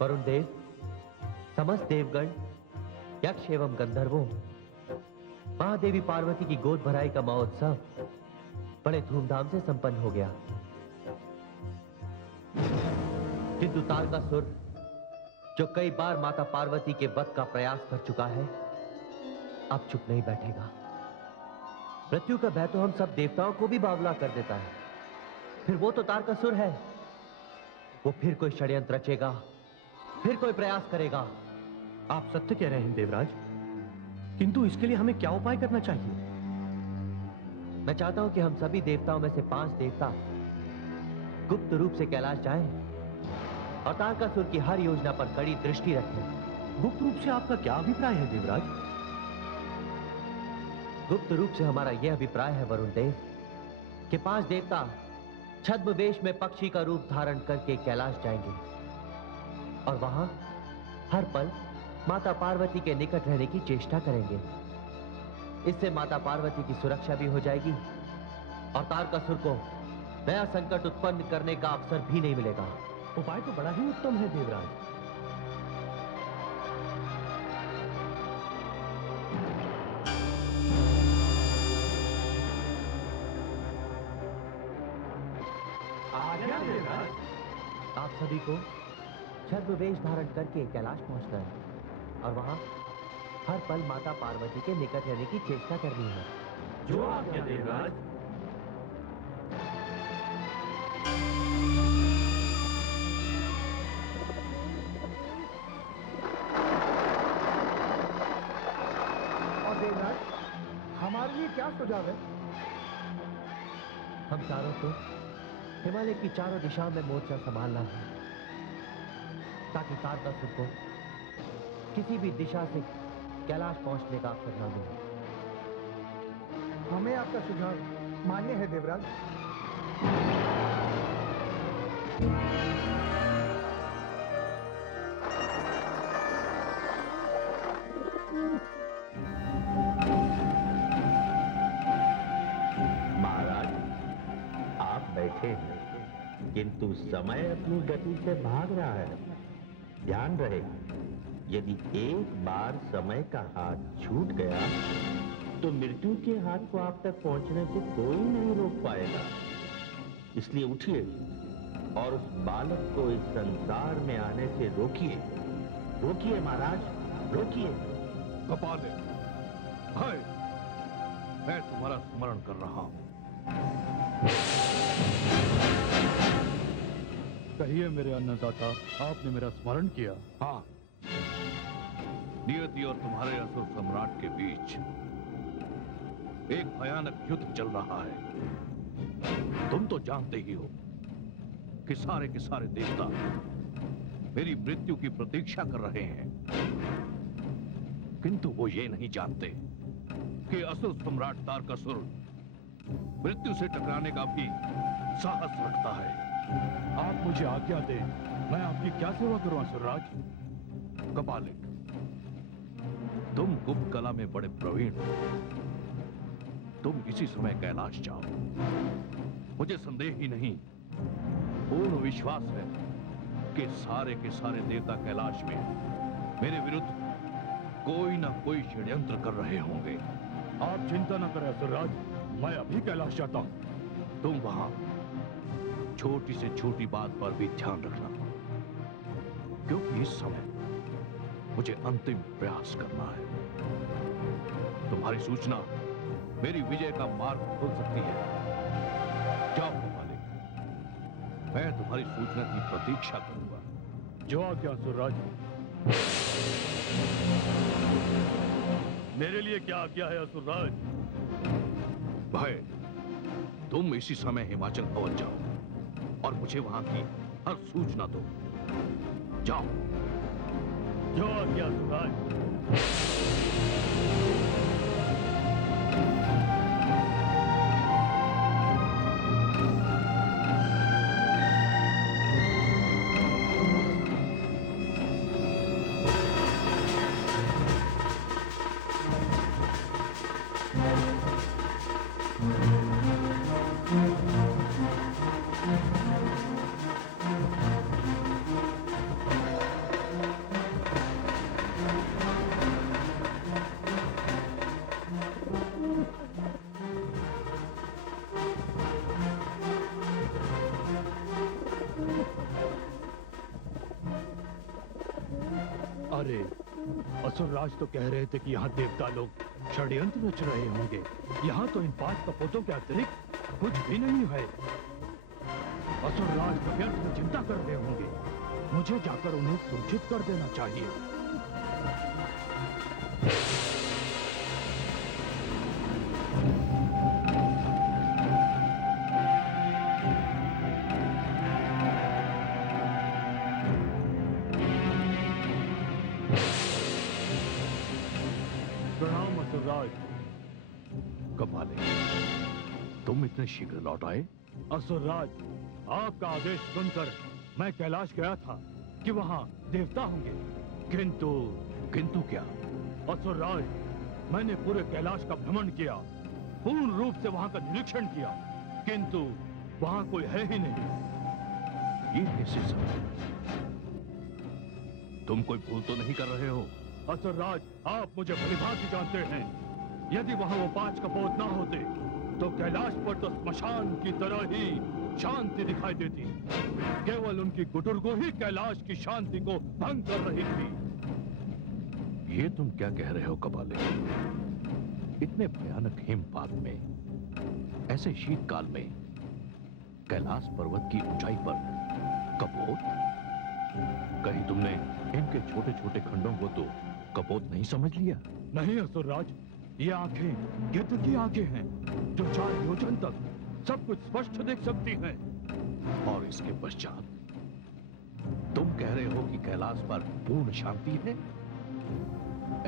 वरुण देव, समस्त देवगण, यक्ष एवं गंधर्वों, महादेवी पार्वती की गोद भराई का महोत्सव बड़े धूमधाम से संपन्न हो गया। किंतु तारकासुर, जो कई बार माता पार्वती के वध का प्रयास कर चुका है, अब चुप नहीं बैठेगा। मृत्यु का भय तो हम सब देवताओं को भी बावला कर देता है, फिर वो तो तारकासुर है। वो फिर कोई षड्यंत्र रचेगा, फिर कोई प्रयास करेगा। आप सत्य कह रहे हैं देवराज, किंतु इसके लिए हमें क्या उपाय करना चाहिए? मैं चाहता हूं कि हम सभी देवताओं में से 5 देवता गुप्त रूप से कैलाश जाएं और तारकासुर की हर योजना पर कड़ी दृष्टि रखें। गुप्त रूप से आपका क्या अभिप्राय है देवराज? गुप्त रूप से हमारा यह अभिप्राय है वरुण देव कि 5 देवता छद्मवेश में पक्षी का रूप धारण करके कैलाश जाएंगे और वहां हर पल माता पार्वती के निकट रहने की चेष्टा करेंगे। इससे माता पार्वती की सुरक्षा भी हो जाएगी और तारकासुर को नया संकट उत्पन्न करने का अवसर भी नहीं मिलेगा। उपाय तो बड़ा ही उत्तम है देवराज। आप सभी को छद्मवेश धारण करके कैलाश पहुंचना है और वहां हर पल माता पार्वती के निकट रहने की चेष्टा करनी है। जो आज्ञा देवराज। और देवराज, हमारे लिए क्या सुझाव है? हम चारों को हिमालय की चारों दिशाओं में मोर्चा संभालना है ताकि तारकासुर को किसी भी दिशा से कैलाश पहुंचने का अवसर न मिले। हमें आपका सुझाव मान्य है देवराज। महाराज, आप बैठे हैं किंतु समय अपनी गति से भाग रहा है। ध्यान रहे, यदि एक बार समय का हाथ छूट गया तो मृत्यु के हाथ को आप तक पहुंचने से कोई नहीं रोक पाएगा। इसलिए उठिए और उस बालक को इस संसार में आने से रोकिए। रोकिए महाराज, रोकिए। कपाले, हाय, मैं तुम्हारा स्मरण कर रहा हूं। कहिए मेरे अन्नदाता, आपने मेरा स्मरण किया? हाँ, नियति और तुम्हारे असुर सम्राट के बीच एक भयानक युद्ध चल रहा है। तुम तो जानते ही हो कि सारे के सारे देवता मेरी मृत्यु की प्रतीक्षा कर रहे हैं, किंतु वो ये नहीं जानते कि असुर सम्राट तारकासुर मृत्यु से टकराने का भी साहस रखता है। आप मुझे आज्ञा दें, मैं आपकी क्या सेवा करूं असुरराज? कपालिक, तुम गुप्त कला में बड़े प्रवीण हो। तुम इसी समय कैलाश जाओ। मुझे संदेह ही नहीं, पूर्ण विश्वास है कि सारे के सारे देवता कैलाश में मेरे विरुद्ध कोई ना कोई षड्यंत्र कर रहे होंगे। आप चिंता न करें असुरराज, मैं अभी कैलाश जाता हूं। तुम वहां छोटी से छोटी बात पर भी ध्यान रखना, क्योंकि इस समय मुझे अंतिम प्रयास करना है। तुम्हारी सूचना मेरी विजय का मार्ग खोल सकती है। जाओ मालिक, मैं तुम्हारी सूचना की प्रतीक्षा करूंगा। जो आज्ञा असुरराज। मेरे लिए क्या आज्ञा है असुरराज? भाई, तुम इसी समय हिमाचल भवन जाओ और मुझे वहां की हर सूचना दो। जाओ। जो आज्ञा सुराज। अरे, असुरराज तो कह रहे थे कि यहाँ देवता लोग षड्यंत्र रच रहे होंगे। यहाँ तो इन 5 कपोतों के अतिरिक्त कुछ भी नहीं है। असुरराज तो व्यर्थ में चिंता कर रहे होंगे। मुझे जाकर उन्हें सूचित कर देना चाहिए। प्रणाम असुरराज। कपाले, तुम इतने शीघ्र लौट आए? असुरराज, आपका आदेश सुनकर मैं कैलाश गया था कि वहाँ देवता होंगे, किंतु क्या? असुरराज, मैंने पूरे कैलाश का भ्रमण किया, पूर्ण रूप से वहाँ का निरीक्षण किया, किंतु वहाँ कोई है ही नहीं। ये कैसे संभव? तुम कोई भूल तो नहीं कर रहे हो? असुरराज, आप मुझे भलीभांति जानते हैं। यदि वहाँ वो 5 कपोत ना होते तो कैलाश पर तो स्मशान की तरह ही शांति दिखाई देती। केवल उनकी गुटुरगो ही कैलाश की शांति को भंग कर रही थी। ये तुम क्या कह रहे हो कपाले? इतने भयानक हिमपात में, ऐसे शीतकाल में, कैलाश पर्वत की ऊंचाई पर कपोत? कहीं तुमने इनके छोटे छोटे खंडों को तो कपोत नहीं समझ लिया? नहीं असुरराज, ये आंखें गिद्ध की आंखें हैं, जो 4 योजन तक सब कुछ स्पष्ट देख सकती हैं। और इसके पश्चात तुम कह रहे हो कि कैलाश पर पूर्ण शांति है?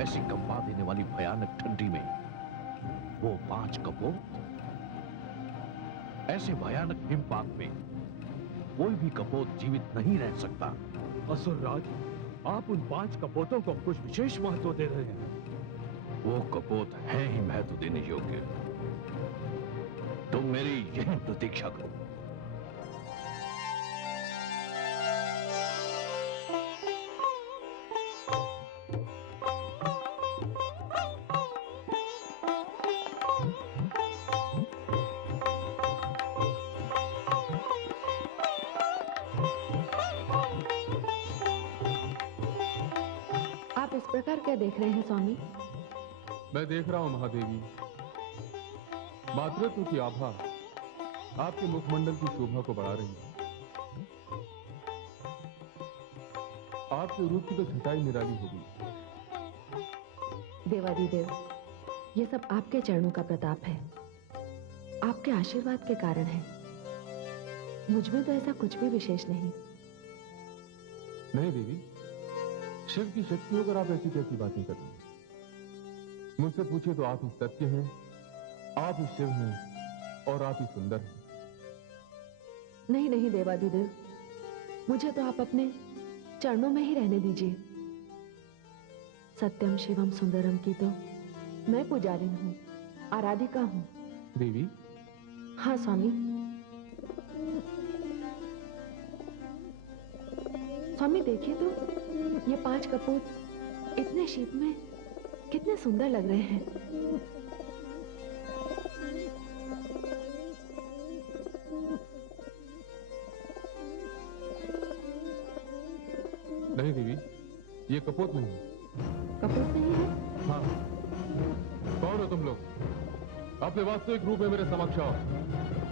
ऐसी कंपा देने वाली भयानक ठंडी में वो 5 कपोत? ऐसे भयानक हिमपात में कोई भी कपोत जीवित नहीं रह सकता। असुरराज, आप उन 5 कपोतों को कुछ विशेष महत्व दे रहे हैं। वो कपोत है ही महत्व देने योग्य। तुम मेरी यही प्रतीक्षा करो। आप इस प्रकार क्या देख रहे हैं स्वामी? मैं देख रहा हूं महादेवी, मातृत्व की आभा आपके मुखमंडल की शोभा को बढ़ा रही है। आपके रूप की तो छटाई निराली होगी। देवादिदेव, ये सब आपके चरणों का प्रताप है, आपके आशीर्वाद के कारण है। मुझ में तो ऐसा कुछ भी विशेष नहीं। नहीं देवी, शिव की शक्ति होकर आप ऐसी कैसी बातें कर रही हैं? मुझसे पूछे तो आप ही सत्य हैं, आप ही शिव हैं और आप ही सुंदर हैं। नहीं नहीं देवादिदेव, मुझे तो आप अपने चरणों में ही रहने दीजिए। सत्यम शिवम सुंदरम की तो मैं पुजारिन हूँ, आराधिका हूँ। देवी? हाँ स्वामी। स्वामी देखिए तो, ये 5 कपूत इतने शीत में कितने सुंदर लग रहे हैं। नहीं देवी, ये कपोत नहीं है। कपूत नहीं है? हाँ। कौन हो तुम लोग? अपने वास्तविक रूप में मेरे समक्ष आओ,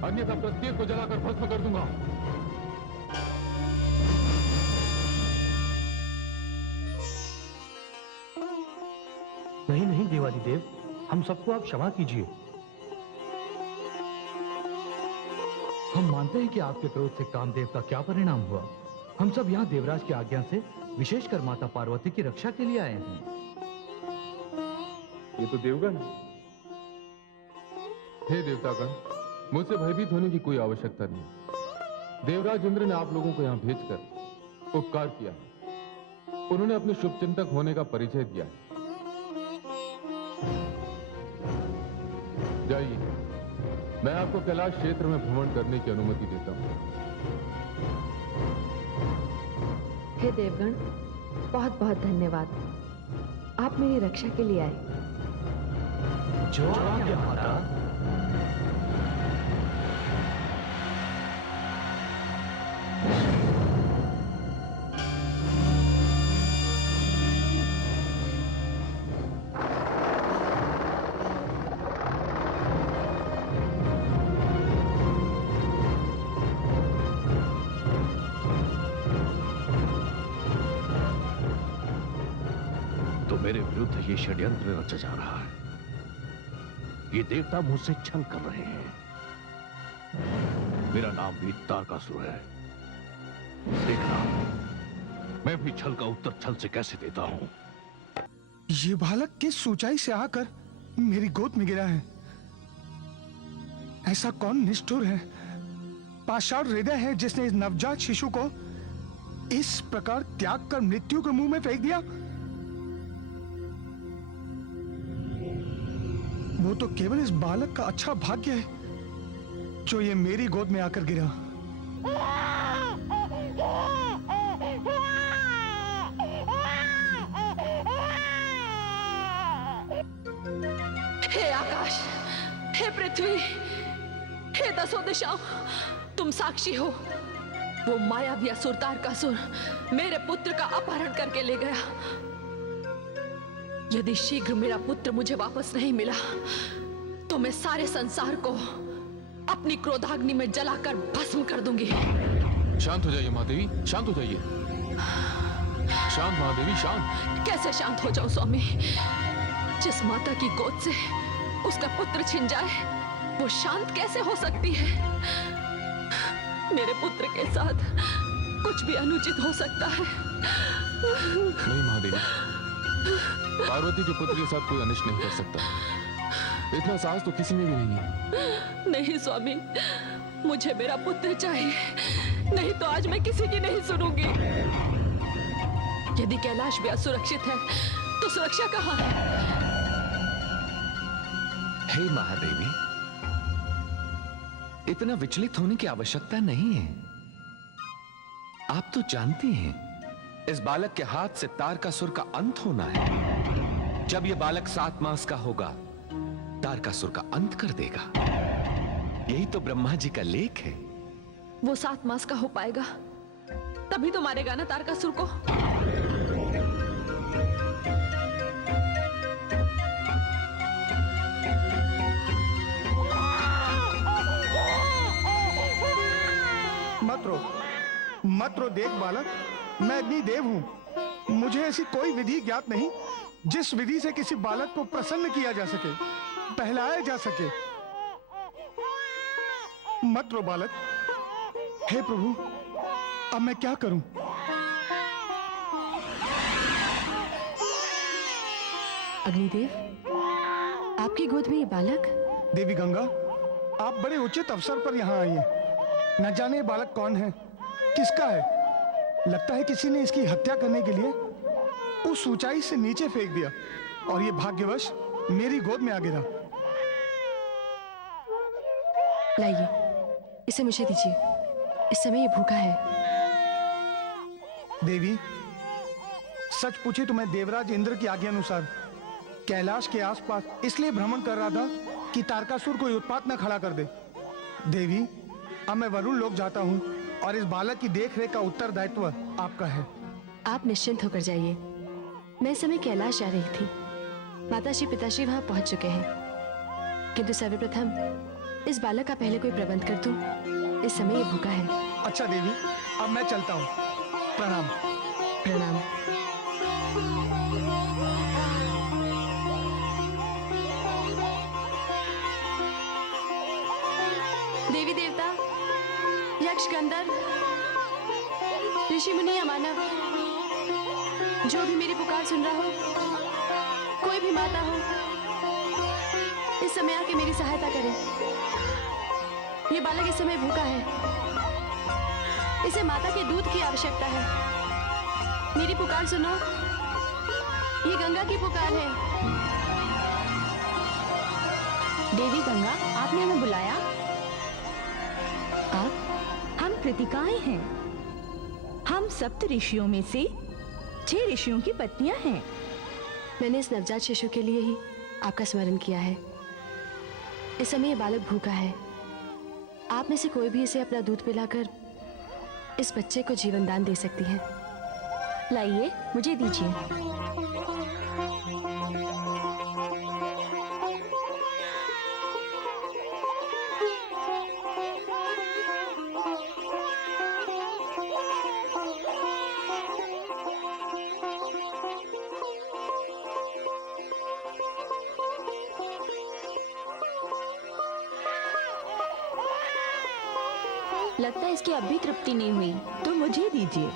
अन्यथा प्रत्येक को जलाकर भस्म कर दूंगा। नहीं नहीं देवादिदेव, हम सबको आप क्षमा कीजिए। हम मानते हैं कि आपके क्रोध से कामदेव का क्या परिणाम हुआ। हम सब यहाँ देवराज की आज्ञा से विशेषकर माता पार्वती की रक्षा के लिए आए हैं। ये तो देवगण। हे देवतागण, मुझसे भयभीत होने की कोई आवश्यकता नहीं। देवराज इंद्र ने आप लोगों को यहाँ भेजकर उपकार किया है। उन्होंने अपने शुभचिंतक होने का परिचय दिया है। जाइए, मैं आपको कैलाश क्षेत्र में भ्रमण करने की अनुमति देता हूँ। हे देवगण, बहुत बहुत धन्यवाद। आप मेरी रक्षा के लिए आए। जो आज्ञा माता। तो मेरे विरुद्ध ये षड्यंत्र रचा जा रहा है। ये देवता मुझसे छल कर रहे हैं। मेरा नाम भी तारकासुर है। देखना, मैं भी छल का उत्तर छल से कैसे देता हूं। ये बालक किस ऊंचाई से आकर मेरी गोद में गिरा है? ऐसा कौन निष्ठुर है, पाषाण हृदय है, जिसने इस नवजात शिशु को इस प्रकार त्याग कर मृत्यु के मुंह में फेंक दिया? वो तो केवल इस बालक का अच्छा भाग्य है जो ये मेरी गोद में आकर गिरा। हे आकाश, हे पृथ्वी, हे दसों दिशाओं, तुम साक्षी हो। वो मायावी असुर तारकासुर मेरे पुत्र का अपहरण करके ले गया। यदि शीघ्र मेरा पुत्र मुझे वापस नहीं मिला तो मैं सारे संसार को अपनी क्रोधाग्नि में जलाकर भस्म कर दूंगी। शांत हो जाइए महादेवी, शांत हो जाइए। शांत महादेवी, शांत। कैसे शांत हो जाऊं स्वामी? जिस माता की गोद से उसका पुत्र छिन जाए वो शांत कैसे हो सकती है? मेरे पुत्र के साथ कुछ भी अनुचित हो सकता है। नहीं महादेवी, पार्वती के पुत्र के साथ कोई अनिष्ट नहीं कर सकता। इतना साहस तो किसी में भी नहीं है। नहीं स्वामी, मुझे मेरा पुत्र चाहिए, नहीं तो आज मैं किसी की नहीं सुनूंगी। यदि कैलाश भी असुरक्षित है तो सुरक्षा कहाँ है? हे महादेवी, इतना विचलित होने की आवश्यकता नहीं है। आप तो जानती हैं, इस बालक के हाथ से तारकासुर का अंत होना है। जब यह बालक 7 मास का होगा, तारकासुर का अंत कर देगा। यही तो ब्रह्मा जी का लेख है। वो 7 मास का हो पाएगा तभी तो मारेगा ना तारकासुर को। मत रो देख बालक, मैं अग्निदेव हूं। मुझे ऐसी कोई विधि ज्ञात नहीं जिस विधि से किसी बालक को प्रसन्न किया जा सके, बहलाया जा सके। मत रो बालक। हे प्रभु, अब मैं क्या करूं? अग्निदेव, आपकी गोद में ये बालक? देवी गंगा, आप बड़े उचित अवसर पर यहाँ आई हैं। न जाने ये बालक कौन है, किसका है। लगता है किसी ने इसकी हत्या करने के लिए उस ऊंचाई से नीचे फेंक दिया और ये भाग्यवश मेरी गोद में आ गिरा। लाइए, इसे मुझे दीजिए। इस समय ये भूखा है। देवी, सच पूछे तो मैं देवराज इंद्र की आज्ञा अनुसार कैलाश के आसपास इसलिए भ्रमण कर रहा था कि तारकासुर कोई उत्पात न खड़ा कर दे। देवी, अब मैं वरुण लोक जाता हूँ और इस बालक की देखरेख का उत्तरदायित्व आपका है। आप निश्चिंत होकर जाइए। मैं इस समय कैलाश जा रही थी। माताश्री पिताश्री वहां पहुंच चुके हैं, किंतु सर्वप्रथम इस बालक का पहले कोई प्रबंध कर दूं। इस समय ये भूखा है। अच्छा देवी, अब मैं चलता हूँ। प्रणाम। प्रणाम। देवी देवता, यक्ष गंधर्व ऋषि मुनि या मानव जो भी मेरी पुकार सुन रहा हो, कोई भी माता हो, इस समय आके मेरी सहायता करे। ये बालक इस समय भूखा है, इसे माता के दूध की आवश्यकता है। मेरी पुकार सुनो, ये गंगा की पुकार है। देवी गंगा, आपने हमें बुलाया? आप? हम कृतिकाएं हैं। हम सप्त ऋषियों में से 6 ऋषियों की पत्नियां हैं। मैंने इस नवजात शिशु के लिए ही आपका स्मरण किया है। इस समय ये बालक भूखा है। आप में से कोई भी इसे अपना दूध पिलाकर इस बच्चे को जीवन दान दे सकती है। लाइए, मुझे दीजिए। लगता है इसकी अब भी तृप्ति नहीं हुई, तो मुझे दीजिए।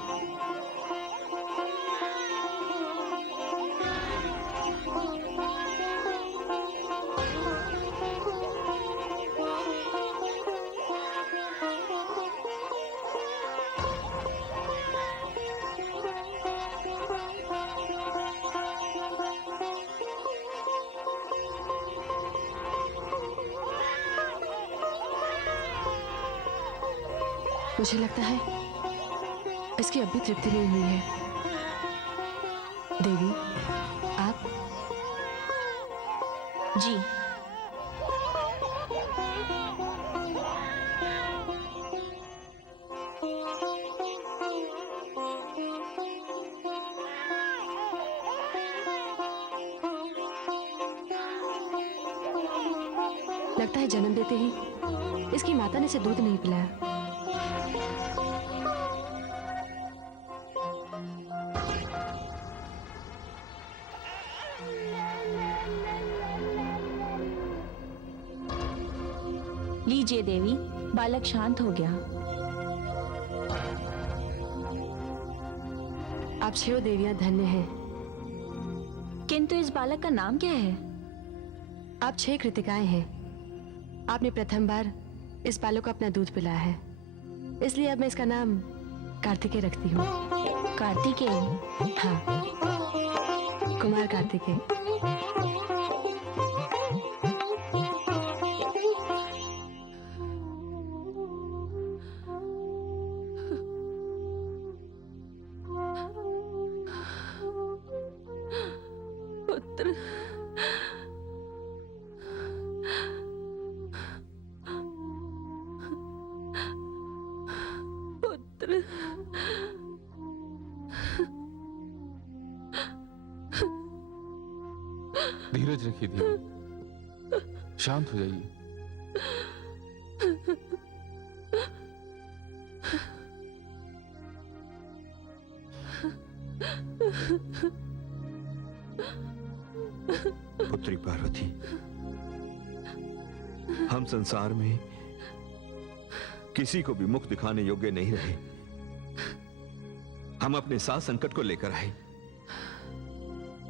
मुझे लगता है इसकी अब भी तृप्ति नहीं हुई है। देवी, आप? जी। लगता है जन्म देते ही इसकी माता ने इसे दूध नहीं पिलाया। लीजिए देवी, बालक शांत हो गया। आप 6 देवियां धन्य हैं। किंतु इस बालक का नाम क्या है? आप 6 कृतिकाएं हैं। आपने प्रथम बार इस बालक को अपना दूध पिलाया है, इसलिए अब मैं इसका नाम कार्तिकेय रखती हूँ। कार्तिकेय? हाँ, कुमार कार्तिकेय। पुत्र, पुत्र, धीरज रखिए धीरज, शांत हो जाइए। पुत्री पार्वती, हम संसार में किसी को भी मुख दिखाने योग्य नहीं रहे। हम अपने साथ संकट को लेकर आए।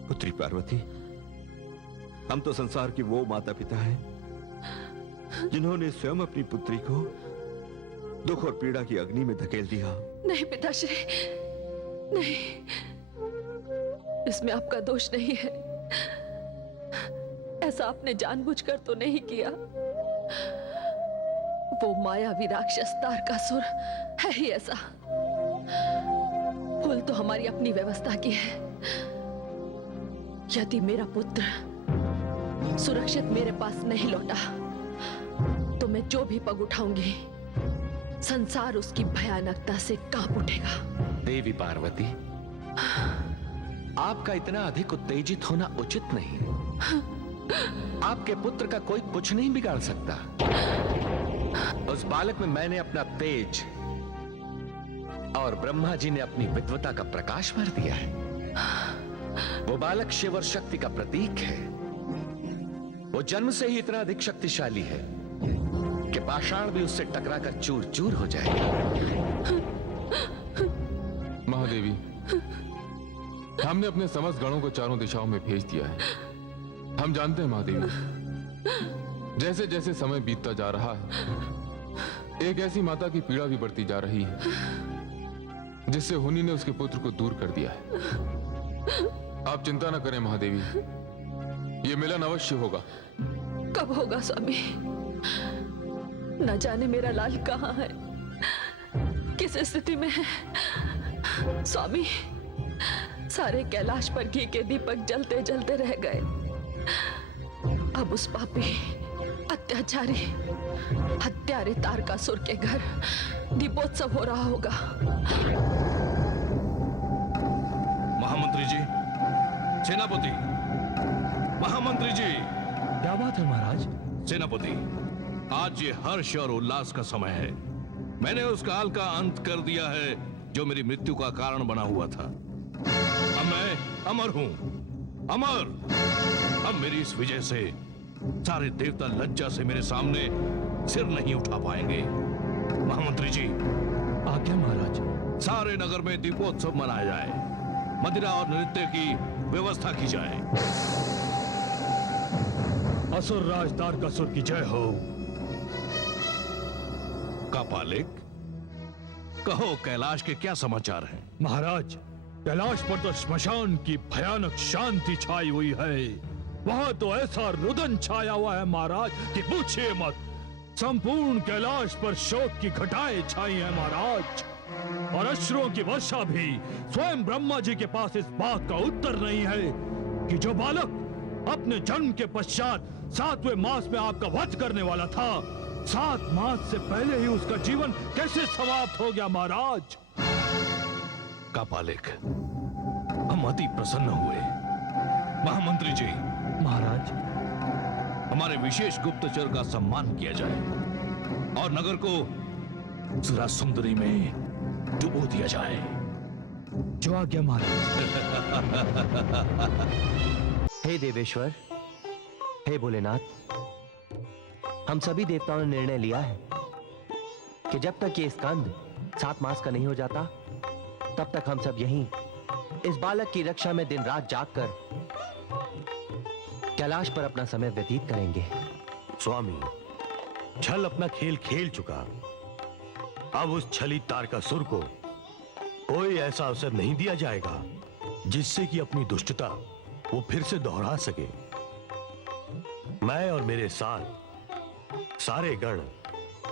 पुत्री पार्वती, हम तो संसार की वो माता पिता हैं जिन्होंने स्वयं अपनी पुत्री को दुख और पीड़ा की अग्नि में धकेल दिया। नहीं पिताश्री, नहीं, इसमें आपका दोष नहीं है। ऐसा आपने जानबूझकर तो नहीं किया। वो मायावी राक्षस तारकासुर है ही ऐसा। भूल तो हमारी अपनी व्यवस्था की है। यदि मेरा पुत्र सुरक्षित मेरे पास नहीं लौटा तो मैं जो भी पग उठाऊंगी संसार उसकी भयानकता से कांप उठेगा। देवी पार्वती, आपका इतना अधिक उत्तेजित होना उचित नहीं। आपके पुत्र का कोई कुछ नहीं बिगाड़ सकता। उस बालक में मैंने अपना तेज और ब्रह्मा जी ने अपनी विद्वता का प्रकाश भर दिया है। वो बालक शिव और शक्ति का प्रतीक है। वो जन्म से ही इतना अधिक शक्तिशाली है कि पाषाण भी उससे टकराकर चूर चूर हो जाएगा। महादेवी, हमने अपने समस्त गणों को चारों दिशाओं में भेज दिया है। हम जानते हैं महादेवी, जैसे जैसे समय बीतता जा रहा है, एक ऐसी माता की पीड़ा भी बढ़ती जा रही है जिससे हुनी ने उसके पुत्र को दूर कर दिया है। आप चिंता न करें महादेवी, ये मिलन अवश्य होगा। कब होगा स्वामी? न जाने मेरा लाल कहाँ है, किस स्थिति में है। स्वामी, सारे कैलाश पर घी के दीपक जलते जलते रह गए। अब उस पापी, अत्याचारी, हत्यारे तारकासुर के घर दीपोत्सव हो रहा होगा। महामंत्री जी, सेनापति, महामंत्री जी। क्या बात है महाराज? सेनापति, आज ये हर्ष और उल्लास का समय है। मैंने उस काल का अंत कर दिया है जो मेरी मृत्यु का कारण बना हुआ था। अब मैं अमर हूं, अमर। अब मेरी इस विजय से सारे देवता लज्जा से मेरे सामने सिर नहीं उठा पाएंगे। महामंत्री जी, आज्ञा महाराज। सारे नगर में दीपोत्सव मनाया जाए, मदिरा और नृत्य की व्यवस्था की जाए। असुर राज तारकासुर की जय हो। कापालिक, कहो कैलाश के क्या समाचार हैं? महाराज, कैलाश पर तो श्मशान की भयानक शांति छाई हुई है। वहां तो ऐसा रुदन छाया हुआ है महाराज कि पूछिए मत। संपूर्ण कैलाश पर शोक की घटाएं छाई हैं महाराज, और अश्रुओं की वर्षा भी। स्वयं ब्रह्मा जी के पास इस बात का उत्तर नहीं है कि जो बालक अपने जन्म के पश्चात 7वें मास में आपका वध करने वाला था, 7 मास से पहले ही उसका जीवन कैसे समाप्त हो गया महाराज। कापालिक, हम अति प्रसन्न हुए। महामंत्री जी। महाराज, हमारे विशेष गुप्तचर का सम्मान किया जाए और नगर को सुरा सुंदरी में डुबो दिया जाए। जो आज्ञा महाराज। हे देवेश्वर, हे भोलेनाथ, हम सभी देवताओं ने निर्णय लिया है कि जब तक ये स्कंद 7 मास का नहीं हो जाता, तब तक हम सब यहीं इस बालक की रक्षा में दिन रात जागकर कैलाश पर अपना समय व्यतीत करेंगे। स्वामी, छल अपना खेल खेल चुका। अब उस छली तारकासुर को कोई ऐसा अवसर नहीं दिया जाएगा जिससे कि अपनी दुष्टता वो फिर से दोहरा सके। मैं और मेरे साथ सारे गण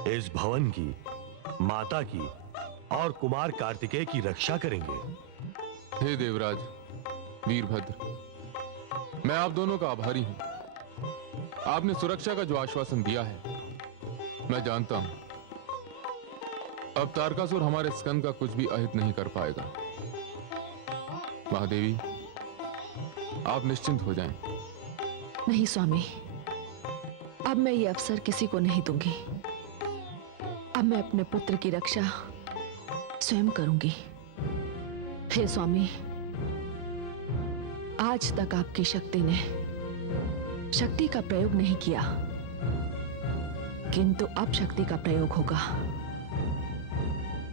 इस भवन की, माता की और कुमार कार्तिकेय की रक्षा करेंगे। हे देवराज, वीरभद्र, मैं आप दोनों का आभारी हूं। आपने सुरक्षा का जो आश्वासन दिया है, मैं जानता हूं अब तारकासुर हमारे स्कंद का कुछ भी अहित नहीं कर पाएगा। महादेवी, आप निश्चिंत हो जाएं। नहीं स्वामी, अब मैं ये अवसर किसी को नहीं दूंगी। अब मैं अपने पुत्र की रक्षा स्वयं करूंगी। हे स्वामी, आज तक आपकी शक्ति ने शक्ति का प्रयोग नहीं किया, किंतु अब शक्ति का प्रयोग होगा।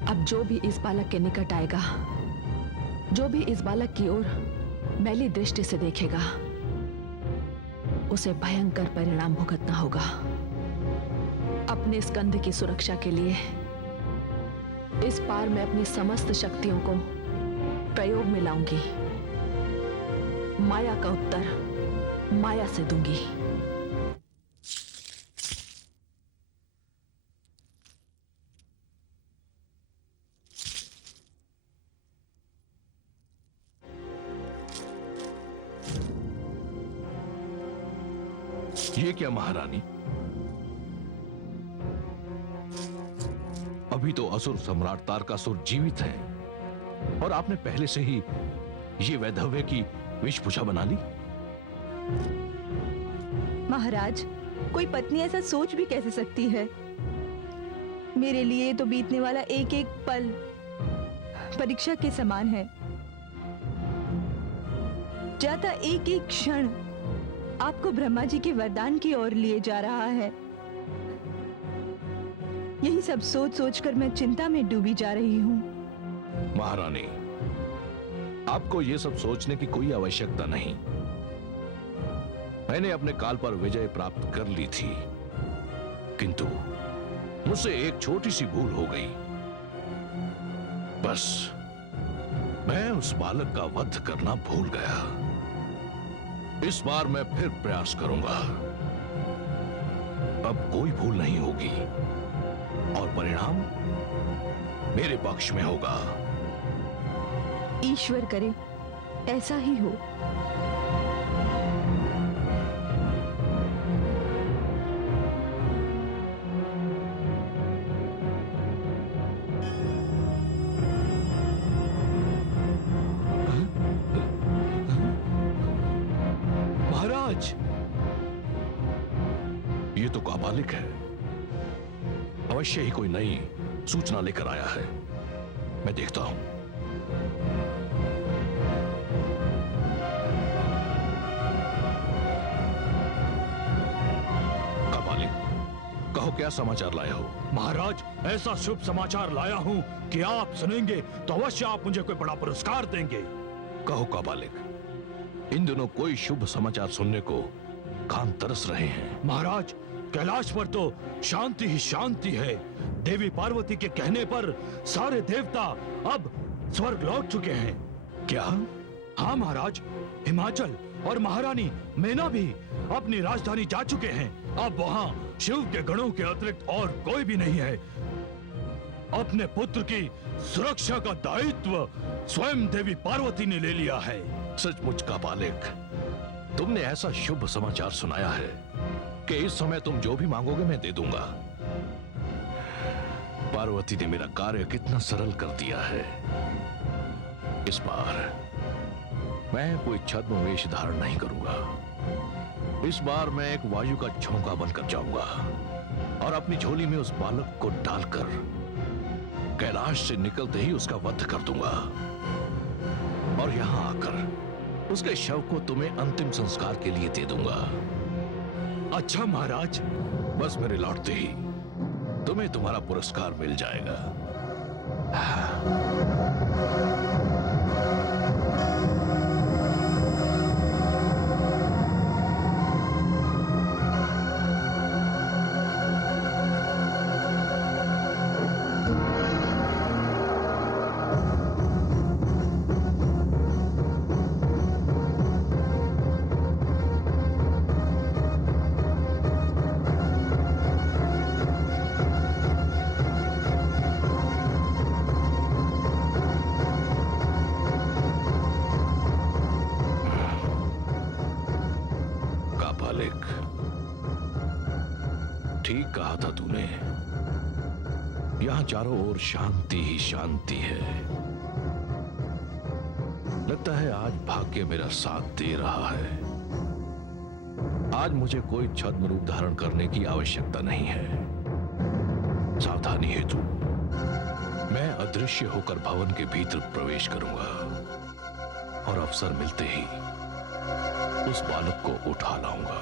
अब जो भी इस बालक के निकट आएगा, जो भी इस बालक की ओर मैली दृष्टि से देखेगा, उसे भयंकर परिणाम भुगतना होगा। अपने स्कंद की सुरक्षा के लिए इस बार मैं अपनी समस्त शक्तियों को प्रयोग में लाऊंगी। माया का उत्तर माया से दूंगी। ये क्या महारानी, अभी तो असुर सम्राट तारकासुर जीवित है और आपने पहले से ही ये वैधव्य की वेशभूषा बना ली। महाराज, कोई पत्नी ऐसा सोच भी कैसे सकती है? मेरे लिए तो बीतने वाला एक एक पल परीक्षा के समान है। जाता एक एक क्षण आपको ब्रह्मा जी के वरदान की ओर लिए जा रहा है। यही सब सोच सोच कर मैं चिंता में डूबी जा रही हूँ। महारानी, आपको यह सब सोचने की कोई आवश्यकता नहीं। मैंने अपने काल पर विजय प्राप्त कर ली थी, किंतु मुझसे एक छोटी सी भूल हो गई। बस मैं उस बालक का वध करना भूल गया। इस बार मैं फिर प्रयास करूंगा। अब कोई भूल नहीं होगी और परिणाम मेरे पक्ष में होगा। ईश्वर करे ऐसा ही हो। महाराज, ये तो काबालिक है। अवश्य ही कोई नई सूचना लेकर आया है। मैं देखता हूं। काबालिक, कहो क्या समाचार लाए हो? महाराज, ऐसा शुभ समाचार लाया हूँ कि आप सुनेंगे तो अवश्य आप मुझे कोई बड़ा पुरस्कार देंगे। कहो काबालिक, इन दिनों कोई शुभ समाचार सुनने को कान तरस रहे हैं। महाराज, कैलाश पर तो शांति ही शांति है। देवी पार्वती के कहने पर सारे देवता अब स्वर्ग लौट चुके हैं। क्या? हाँ महाराज, हिमाचल और महारानी मेना भी अपनी राजधानी जा चुके हैं। अब वहाँ शिव के गणों के अतिरिक्त और कोई भी नहीं है। अपने पुत्र की सुरक्षा का दायित्व स्वयं देवी पार्वती ने ले लिया है। सचमुच काबालिक, तुमने ऐसा शुभ समाचार सुनाया है कि इस समय तुम जो भी मांगोगे मैं दे दूंगा। पार्वती ने मेरा कार्य कितना सरल कर दिया है। इस बार मैं कोई छद्म वेश धारण नहीं करूंगा। इस बार मैं एक वायु का झोंका बनकर जाऊंगा और अपनी झोली में उस बालक को डालकर कैलाश से निकलते ही उसका वध कर दूंगा और यहां आकर उसके शव को तुम्हें अंतिम संस्कार के लिए दे दूंगा। अच्छा महाराज, बस मेरे लौटते ही तुम्हें तुम्हारा पुरस्कार मिल जाएगा। ठीक कहा था तूने, यहां चारों ओर शांति ही शांति है। लगता है आज भाग्य मेरा साथ दे रहा है। आज मुझे कोई छद्म रूप धारण करने की आवश्यकता नहीं है। सावधानी हेतु मैं अदृश्य होकर भवन के भीतर प्रवेश करूंगा और अवसर मिलते ही उस बालक को उठा लाऊंगा।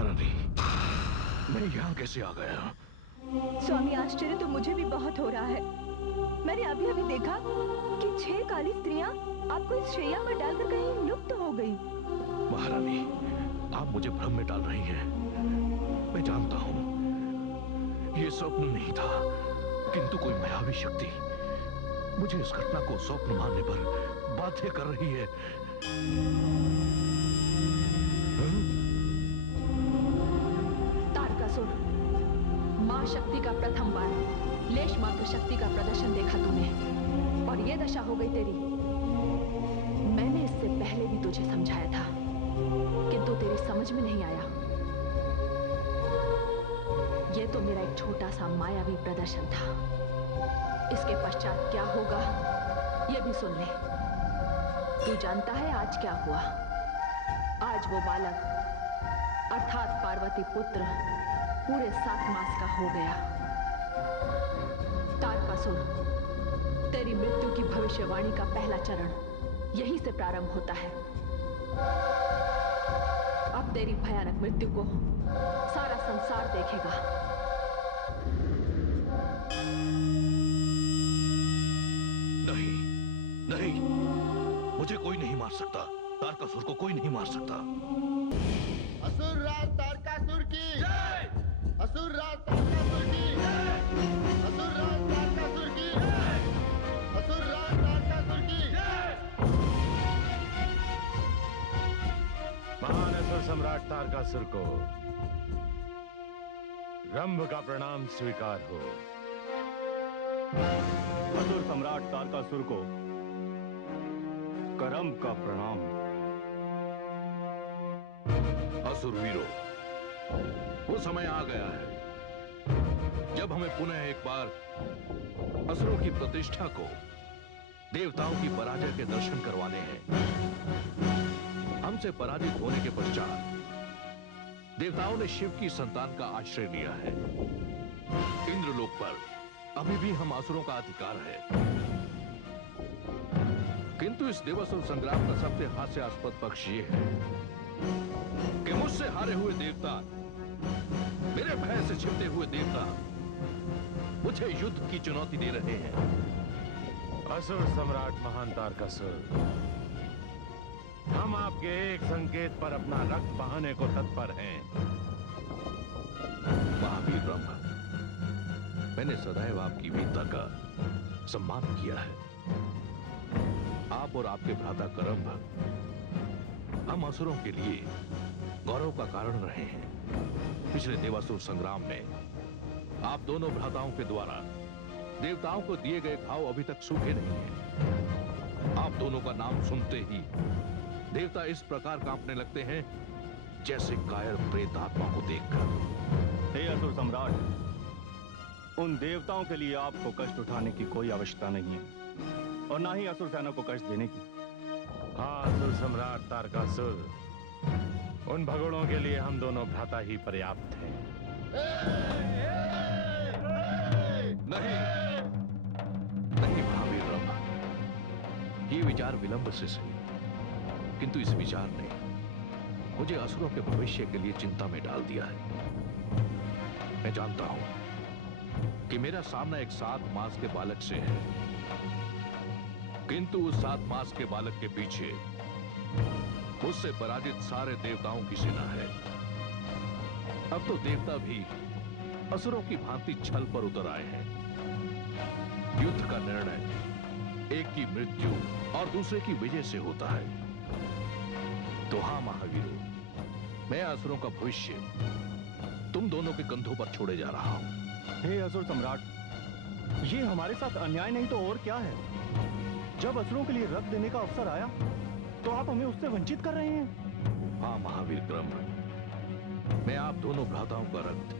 महारानी, मैं यहाँ कैसे आ गया? स्वामी, आश्चर्य तो मुझे भी बहुत हो रहा है। मैंने अभी अभी देखा कि 6 काली स्त्रियां आपको इस शैया पर डालकर कहीं लुप्त हो गई। महारानी, आप मुझे भ्रम में डाल रही हैं। मैं जानता हूँ ये स्वप्न नहीं था, किंतु कोई मायावी शक्ति मुझे इस घटना को स्वप्न मानने पर बाध्य कर रही है। तारकासुर, मां शक्ति का प्रथम बार लेश मात्र शक्ति का प्रदर्शन देखा तूने, और ये दशा हो गई तेरी। मैंने इससे पहले भी तुझे समझाया था, किंतु तेरी समझ में नहीं आया। ये तो मेरा एक छोटा सा मायावी प्रदर्शन था। इसके पश्चात क्या होगा ये भी सुन ले। तू जानता है आज क्या हुआ? आज वो बालक अर्थात पार्वती पुत्र पूरे 7 मास का हो गया। तारकासुर, तेरी मृत्यु की भविष्यवाणी का पहला चरण यहीं से प्रारंभ होता है। अब तेरी भयानक मृत्यु को सारा संसार देखेगा। नहीं, नहीं, मुझे कोई नहीं मार सकता। तारकासुर को कोई नहीं मार सकता। असुर राज तारकासुर की जय! असुर राज तारकासुर की जय! असुर राज तारकासुर की जय! असुर राज तारकासुर की जय! महान असुर सम्राट तारकासुर को रंभ का प्रणाम स्वीकार हो। असुर सम्राट तारकासुर को करम का प्रणाम। असुर वीरों, वो समय आ गया है जब हमें पुनः एक बार असुरों की प्रतिष्ठा को देवताओं की पराजय के दर्शन करवाने हैं। हमसे पराजित होने के पश्चात देवताओं ने शिव की संतान का आश्रय लिया है। इंद्रलोक पर अभी भी हम असुरों का अधिकार है। किंतु इस देवासुर संग्राम का सबसे हास्यास्पद पक्ष ये है कि मुझसे हारे हुए देवता, मेरे भय से छिपते हुए देवता मुझे युद्ध की चुनौती दे रहे हैं। असुर सम्राट महान तारकासुर, हम आपके एक संकेत पर अपना रक्त बहाने को तत्पर हैं। महावीर ब्रह्म, मैंने सदैव आपकी वीरता का सम्मान किया है। आप और आपके भ्राता करम्भ हम असुरों के लिए गौरव का कारण रहे हैं। पिछले देवासुर संग्राम में आप दोनों भ्राताओं के द्वारा देवताओं को दिए गए घाव अभी तक सूखे नहीं हैं। आप दोनों का नाम सुनते ही देवता इस प्रकार कांपने लगते हैं जैसे कायर प्रेत आत्मा को देखकर। हे असुर सम्राट, उन देवताओं के लिए आपको कष्ट उठाने की कोई आवश्यकता नहीं है, और ना ही असुर सेना को कष्ट देने की। हाँ असुर सम्राट तारकासुर, उन भगोड़ों के लिए हम दोनों भ्राता ही पर्याप्त हैं। नहीं, नहीं महावीर ब्रह्म, ये विचार विलंब से सही, किंतु इस विचार ने मुझे असुरों के भविष्य के लिए चिंता में डाल दिया है। मैं जानता हूं कि मेरा सामना एक 7 मास के बालक से है, किंतु उस 7 मास के बालक के पीछे मुझसे पराजित सारे देवताओं की सेना है। अब तो देवता भी असुरों की भांति छल पर उतर आए हैं। युद्ध का निर्णय एक की मृत्यु और दूसरे की विजय से होता है। तो हां महावीरों, मैं असुरों का भविष्य तुम दोनों के कंधों पर छोड़े जा रहा हूं। हे असुर सम्राट, ये हमारे साथ अन्याय नहीं तो और क्या है? जब असुरों के लिए रक्त देने का अवसर आया तो आप हमें उससे वंचित कर रहे हैं। हाँ महावीर क्रम, मैं आप दोनों भ्राताओं का रक्त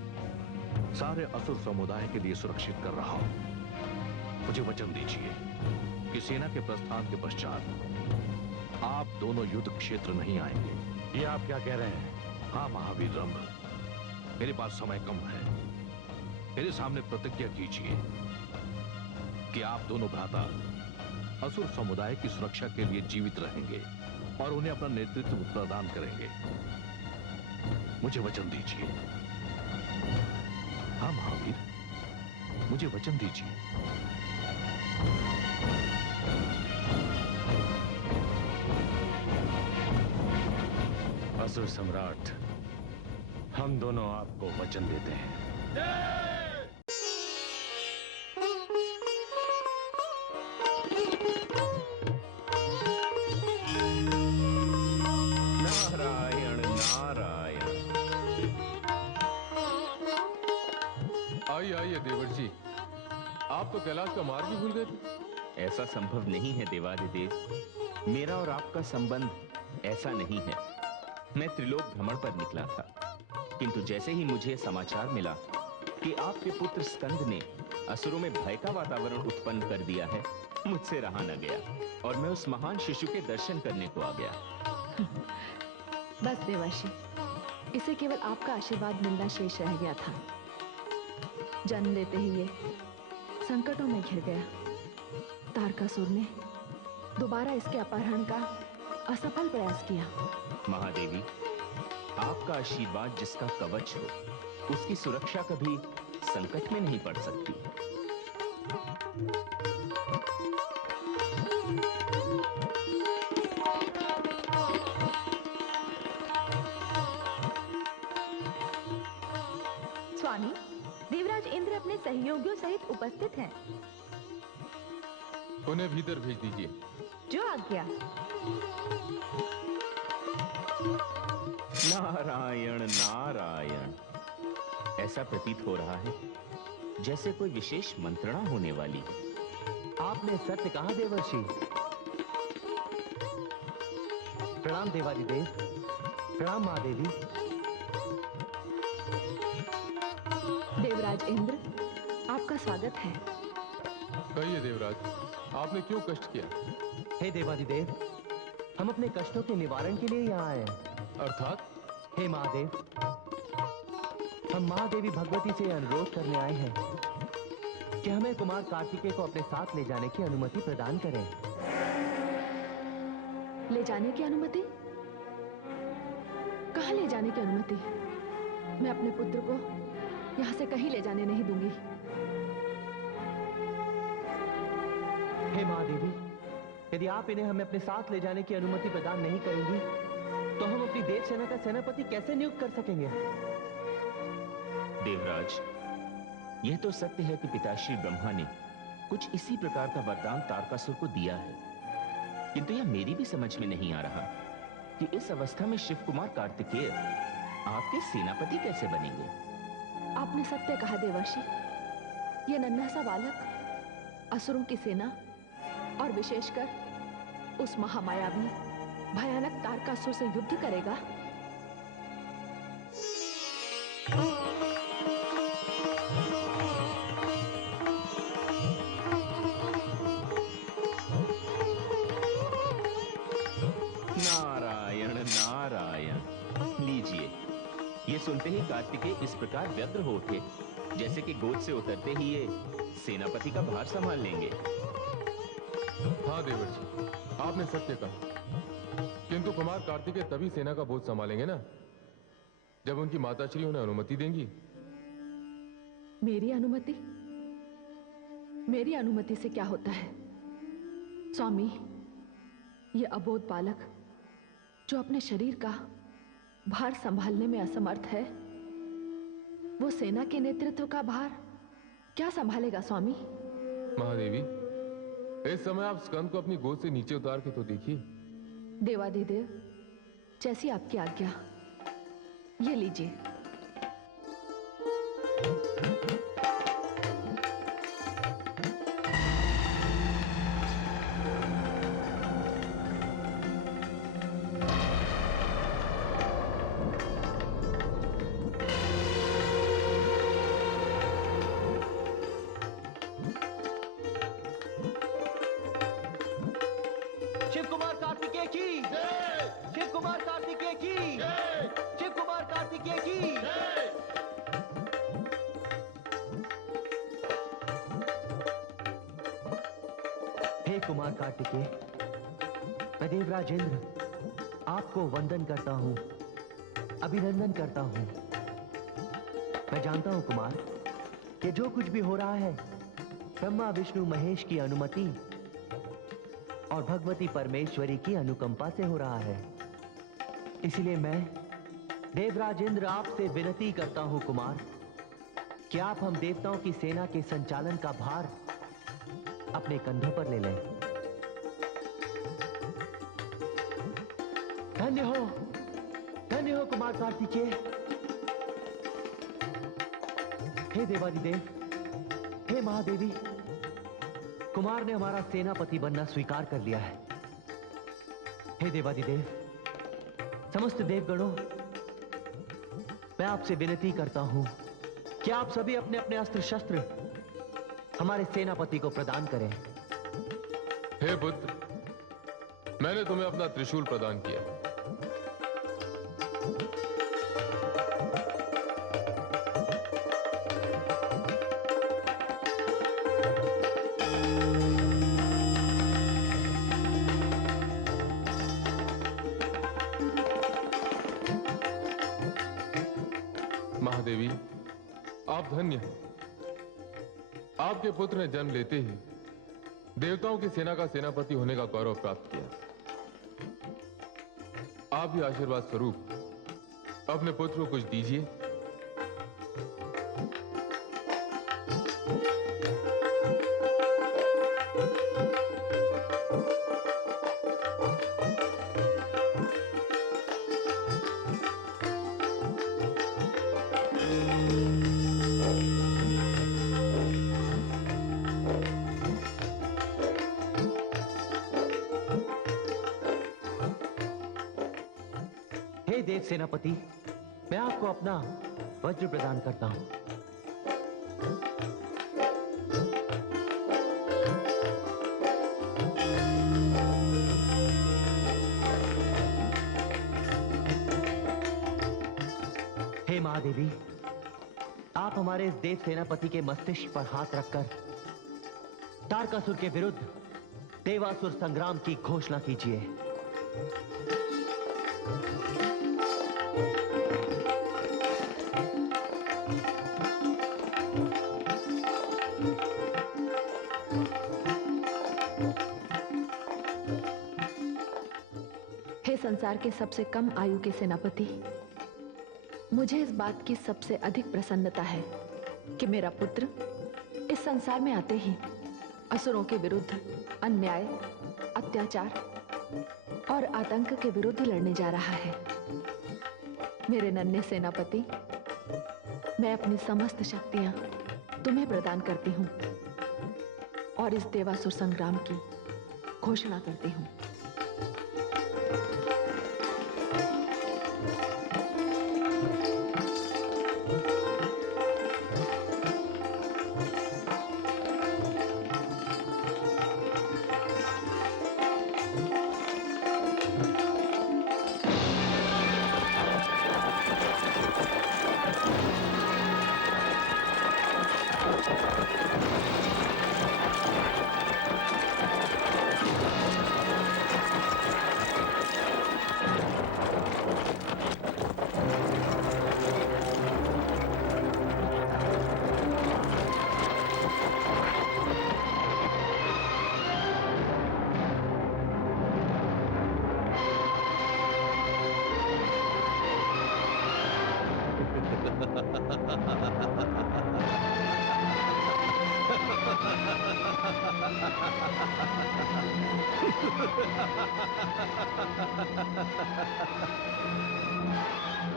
सारे असुर समुदाय के लिए सुरक्षित कर रहा हूं। मुझे वचन दीजिए कि सेना के प्रस्थान के पश्चात आप दोनों युद्ध क्षेत्र नहीं आएंगे। ये आप क्या कह रहे हैं? हाँ महावीर रंभ, मेरे पास समय कम है। मेरे सामने प्रतिज्ञा कीजिए कि आप दोनों भ्राता असुर समुदाय की सुरक्षा के लिए जीवित रहेंगे और उन्हें अपना नेतृत्व प्रदान करेंगे। मुझे वचन दीजिए। हाँ महावीर, मुझे वचन दीजिए। असुर सम्राट, हम दोनों आपको वचन देते हैं। नारायण नारायण। आइए आइए देवर्षि, आप तो कैलाश का मार्ग ही भूल गए थे। ऐसा संभव नहीं है देवादिदेव, मेरा और आपका संबंध ऐसा नहीं है। मैं त्रिलोक भ्रमण पर निकला था, किंतु जैसे ही मुझे समाचार मिला कि आपके पुत्र स्कंद ने असुरों में भय का वातावरण उत्पन्न कर दिया है, मुझसे रहा न गया और मैं उस महान शिशु के दर्शन करने को आ गया। बस देवर्षि, इसे केवल आपका आशीर्वाद मिलना शेष रह गया था। जन्म लेते ही ये संकटों में घिर गया। तारकासुर ने दोबारा इसके अपहरण का असफल प्रयास किया। महादेवी, आपका आशीर्वाद जिसका कवच हो, उसकी सुरक्षा कभी संकट में नहीं पड़ सकती। स्वामी, देवराज इंद्र अपने सहयोगियों सहित उपस्थित हैं। उन्हें भीतर भेज दीजिए। जो आज्ञा। नारायण नारायण। ऐसा प्रतीत हो रहा है जैसे कोई विशेष मंत्रणा होने वाली है। आपने सत्य कहा देवर्षि। प्रणाम देवादिदेव। प्रणाम महादेवी। देवराज इंद्र, आपका स्वागत है। कहिए देवराज, आपने क्यों कष्ट किया? हे देवादिदेव, हम अपने कष्टों के निवारण के लिए यहाँ आए हैं। अर्थात? हे महादेव, हम महादेवी भगवती से अनुरोध करने आए हैं कि हमें कुमार कार्तिकेय को अपने साथ ले जाने की अनुमति प्रदान करें। ले जाने की अनुमति? कहाँ ले जाने की अनुमति? मैं अपने पुत्र को यहाँ से कहीं ले जाने नहीं दूंगी। हे महादेवी, यदि आप इन्हें हमें अपने साथ ले जाने की अनुमति प्रदान नहीं करेंगी, तो हम अपनी देव सेना का सेनापति कैसे नियुक्त कर सकेंगे? देवराज, यह तो सत्य है कि पिताश्री ब्रह्मा ने कुछ इसी प्रकार का वरदान तारकासुर को दिया है, किंतु यह मेरी भी समझ में नहीं आ रहा कि इस अवस्था में शिव कुमार कार्तिकेय आपके सेनापति कैसे बनेंगे। आपने सत्य कहा देवर्षि। यह नन्हा सा बालक असुरों की सेना और विशेषकर उस महामायावी भयानक तारकासुर से युद्ध करेगा। नारायण नारायण। लीजिए, ये सुनते ही कार्तिकेय इस प्रकार व्यग्र हो उठे जैसे कि गोद से उतरते ही ये सेनापति का भार संभाल लेंगे। हाँ देवर्षि, आपने सत्य कहा, किंतु कुमार कार्तिकेय तभी सेना का बोझ संभालेंगे ना जब उनकी माताश्री उन्हें अनुमति देंगी। मेरी अनुमति? मेरी अनुमति से क्या होता है स्वामी? ये अबोध बालक जो अपने शरीर का भार संभालने में असमर्थ है, वो सेना के नेतृत्व का भार क्या संभालेगा स्वामी? महादेवी, इस समय आप स्कंद को अपनी गोद से नीचे उतार के तो देखिए। देवादिदेव, जैसी आपकी आज्ञा। ये लीजिए। शिव कुमार कार्तिकेय की जय। शिव कुमार कार्तिकेय की जय। शिव कुमार कार्तिकेय की जय। हे कुमार कार्तिकेय, मैं देवराज इंद्र आपको वंदन करता हूं अभिनंदन करता हूं। मैं जानता हूं कुमार कि जो कुछ भी हो रहा है ब्रह्मा विष्णु महेश की अनुमति और भगवती परमेश्वरी की अनुकंपा से हो रहा है। इसलिए मैं देवराज इंद्र आपसे विनती करता हूं कुमार कि आप हम देवताओं की सेना के संचालन का भार अपने कंधों पर ले लें। धन्य हो कुमार कार्तिकेय। हे देवादिदेव, हे महादेवी, कुमार ने हमारा सेनापति बनना स्वीकार कर लिया है। हे देवादिदेव, समस्त देवगणों, मैं आपसे विनती करता हूं कि आप सभी अपने अपने अस्त्र शस्त्र हमारे सेनापति को प्रदान करें। हे पुत्र, मैंने तुम्हें अपना त्रिशूल प्रदान किया। महादेवी, आप धन्य हैं। आपके पुत्र ने जन्म लेते ही देवताओं की सेना का सेनापति होने का गौरव प्राप्त किया। आप भी आशीर्वाद स्वरूप अपने पुत्र को कुछ दीजिए। हे देव सेनापति, मैं आपको अपना वज्र प्रदान करता हूं। हे महादेवी, आप हमारे इस देव सेनापति के मस्तिष्क पर हाथ रखकर तारकासुर के विरुद्ध देवासुर संग्राम की घोषणा कीजिए। हे संसार के सबसे कम आयु के सेनापति, मुझे इस बात की सबसे अधिक प्रसन्नता है कि मेरा पुत्र इस संसार में आते ही असुरों के विरुद्ध अन्याय, अत्याचार और आतंक के विरुद्ध लड़ने जा रहा है। मेरे नन्हे सेनापति, मैं अपनी समस्त शक्तियां तुम्हें प्रदान करती हूं और इस देवासुर संग्राम की घोषणा करती हूं।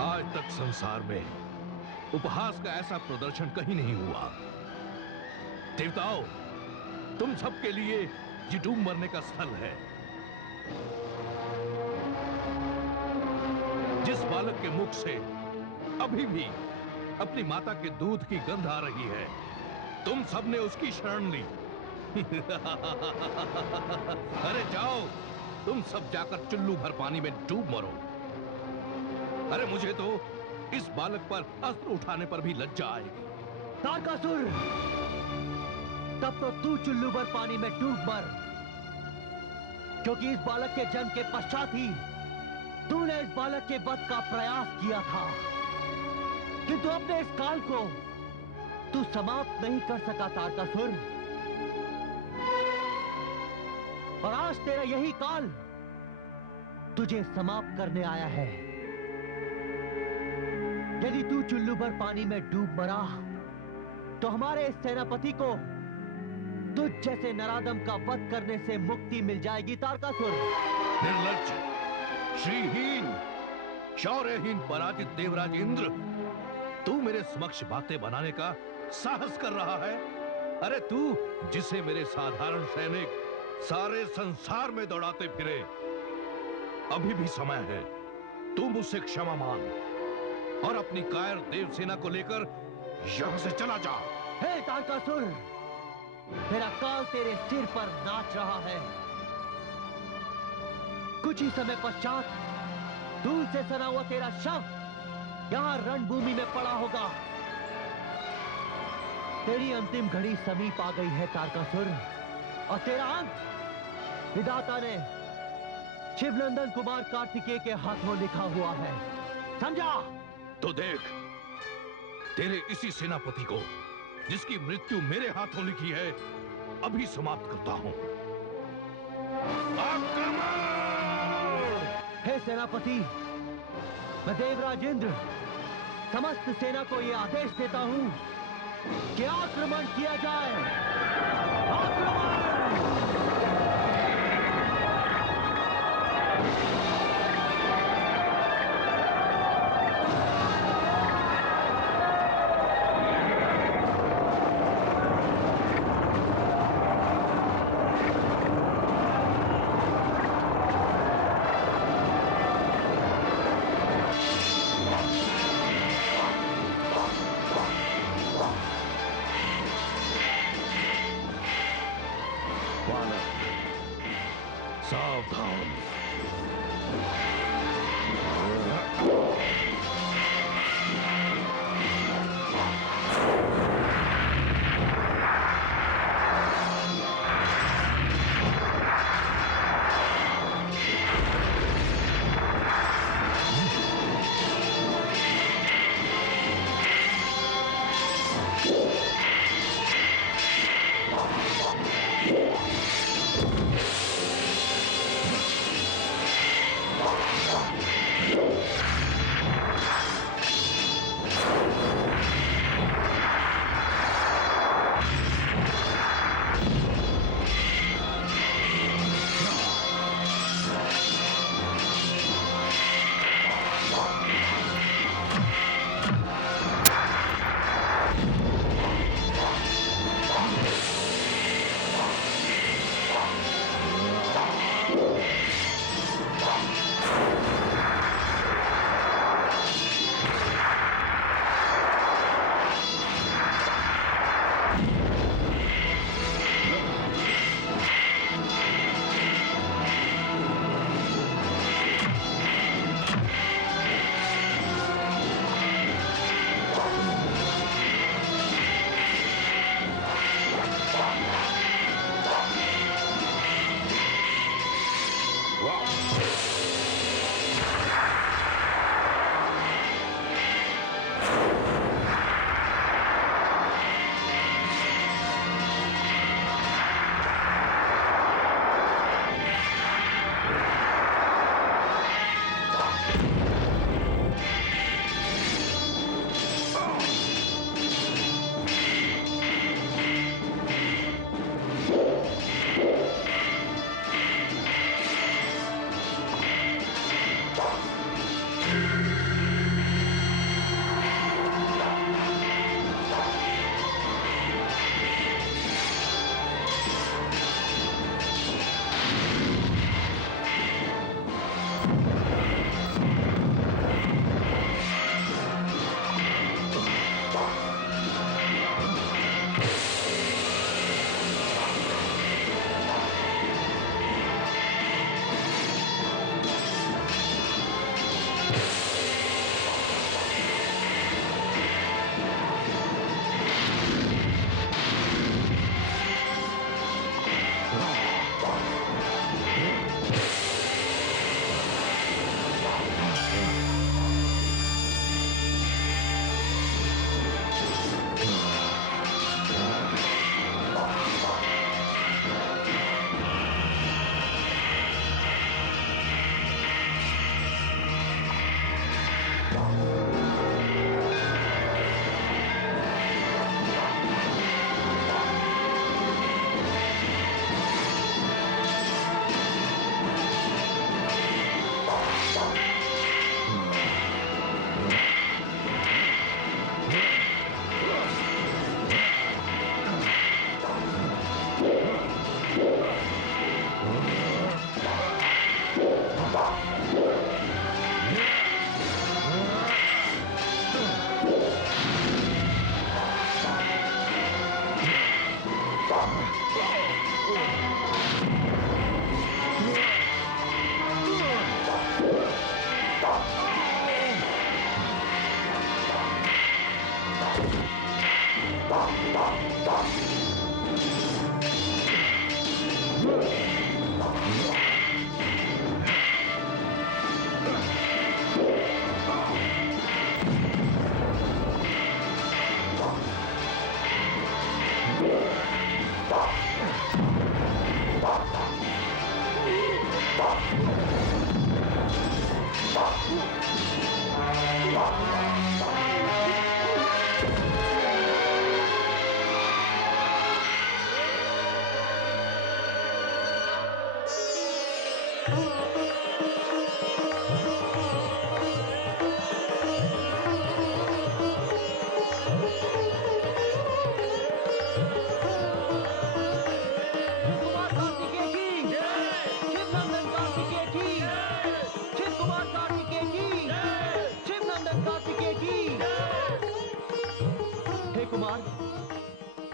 आज तक संसार में उपहास का ऐसा प्रदर्शन कहीं नहीं हुआ। देवताओं, तुम सबके लिए ये डूब मरने का स्थल है। जिस बालक के मुख से अभी भी अपनी माता के दूध की गंध आ रही है, तुम सबने उसकी शरण ली। अरे जाओ, तुम सब जाकर चुल्लू भर पानी में डूब मरो। अरे मुझे तो इस बालक पर अस्त्र उठाने पर भी लज्जा आएगी। तारकासुर, तब तो तू चुल्लू भर पानी में डूब मर, क्योंकि इस बालक के जन्म के पश्चात ही तूने इस बालक के वध का प्रयास किया था, किंतु अपने इस काल को तू समाप्त नहीं कर सका तारकासुर। और आज तेरा यही काल तुझे समाप्त करने आया है। यदि तू चुल्लू भर पानी में डूब मरा तो हमारे इस सेनापति को तुझ जैसे नराधम का वध करने से मुक्ति मिल जाएगी तारकासुर। निर्लज्ज, श्रीहीन, शौर्यहीन पराजित देवराज इंद्र, तू मेरे समक्ष बातें बनाने का साहस कर रहा है? अरे तू जिसे मेरे साधारण सैनिक सारे संसार में दौड़ाते फिरे, अभी भी समय है। तू मुझसे क्षमा मांग और अपनी कायर देव सेना को लेकर यहां से चला जा। हे तारकासुर, तेरा काल तेरे सिर पर नाच रहा है। कुछ ही समय पश्चात दूर से सना हुआ तेरा शव यहां रणभूमि में पड़ा होगा। तेरी अंतिम घड़ी समीप आ गई है तारकासुर, और तेरा अंत विधाता ने शिवनंदन कुमार कार्तिकेय के हाथों लिखा हुआ है, समझा? तो देख, तेरे इसी सेनापति को जिसकी मृत्यु मेरे हाथों लिखी है अभी समाप्त करता हूं। हे सेनापति, मैं देवराज इंद्र समस्त सेना को यह आदेश देता हूं कि आक्रमण किया जाए। आक्रमण! सावधान।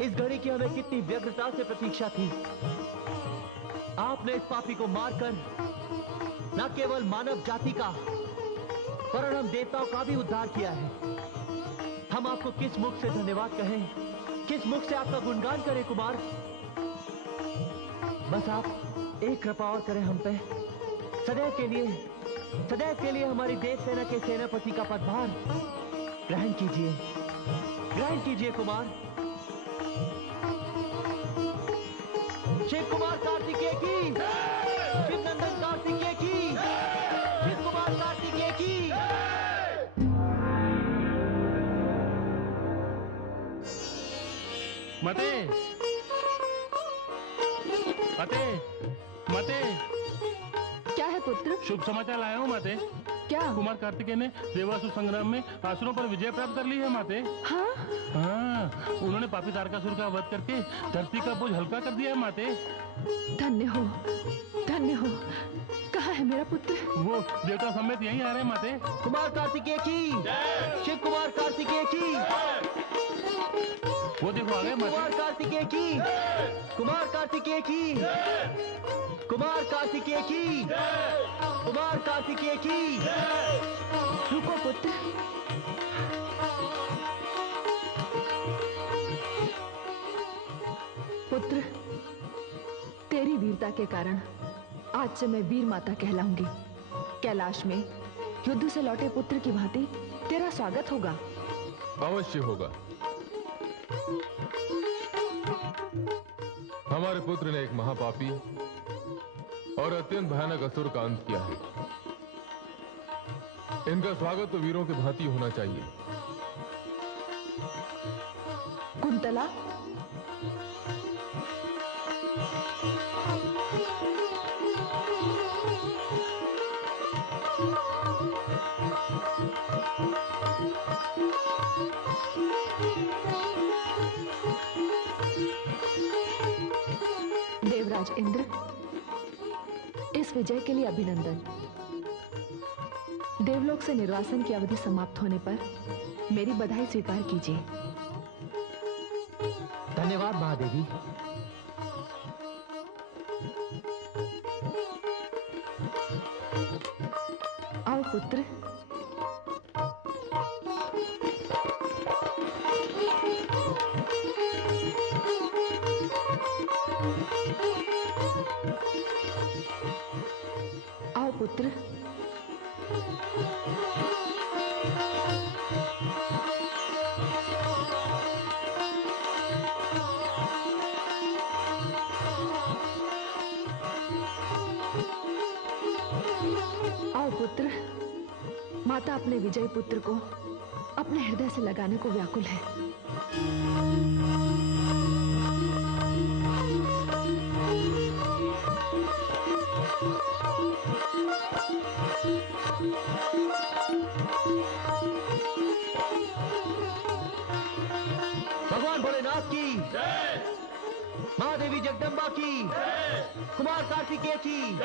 इस घड़ी की हमें कितनी व्यग्रता से प्रतीक्षा थी। आपने इस पापी को मारकर न केवल मानव जाति का वरन हम देवताओं का भी उद्धार किया है। हम आपको किस मुख से धन्यवाद कहें, किस मुख से आपका गुणगान करें कुमार। बस आप एक कृपा और करें हम पे। सदैव के लिए हमारी देव सेना के सेनापति का पदभार ग्रहण कीजिए कुमार। शिव कुमार कार्तिकेय की, शिव नंदन कार्तिकेय की, शिव कुमार कार्तिकेय की। मते मते मते क्या है पुत्र? शुभ समाचार लाया हूँ माते। क्या? कुमार कार्तिकेय ने देवासुर संग्राम में असुरों पर विजय प्राप्त कर ली है माते। हाँ? हाँ, उन्होंने पापी तारकासुर का वध करके धरती का बोझ हल्का कर दिया है माते। धन्य हो, धन्य हो। कहाँ है मेरा पुत्र? वो देवता समेत यहीं आ रहे हैं माते। कुमार कार्तिकेय की, शिव कुमार कार्तिकेय की। वो देखो आ गए माते। कुमार कार्तिकेय की, कुमार कार्तिकेय की, कुमार कार्तिकेय की, कुमार कार्तिकेय की। रुको पुत्र। पुत्र, तेरी वीरता के कारण आज से मैं वीर माता कहलाऊंगी। कैलाश में युद्ध से लौटे पुत्र की भांति तेरा स्वागत होगा। अवश्य होगा। हमारे पुत्र ने एक महापापी और अत्यंत भयानक असुर का अंत किया है। इनका स्वागत तो वीरों की भांति होना चाहिए। कुंतला, देवराज इंद्र, इस विजय के लिए अभिनंदन। देवलोक से निर्वासन की अवधि समाप्त होने पर मेरी बधाई स्वीकार कीजिए। धन्यवाद महादेवी। आओ पुत्र। आओ पुत्र। आओ पुत्र। माता अपने विजयी पुत्र को अपने हृदय से लगाने को व्याकुल है। भगवान भोलेनाथ की, महादेवी जगदम्बा की, कुमार कार्तिकेय की।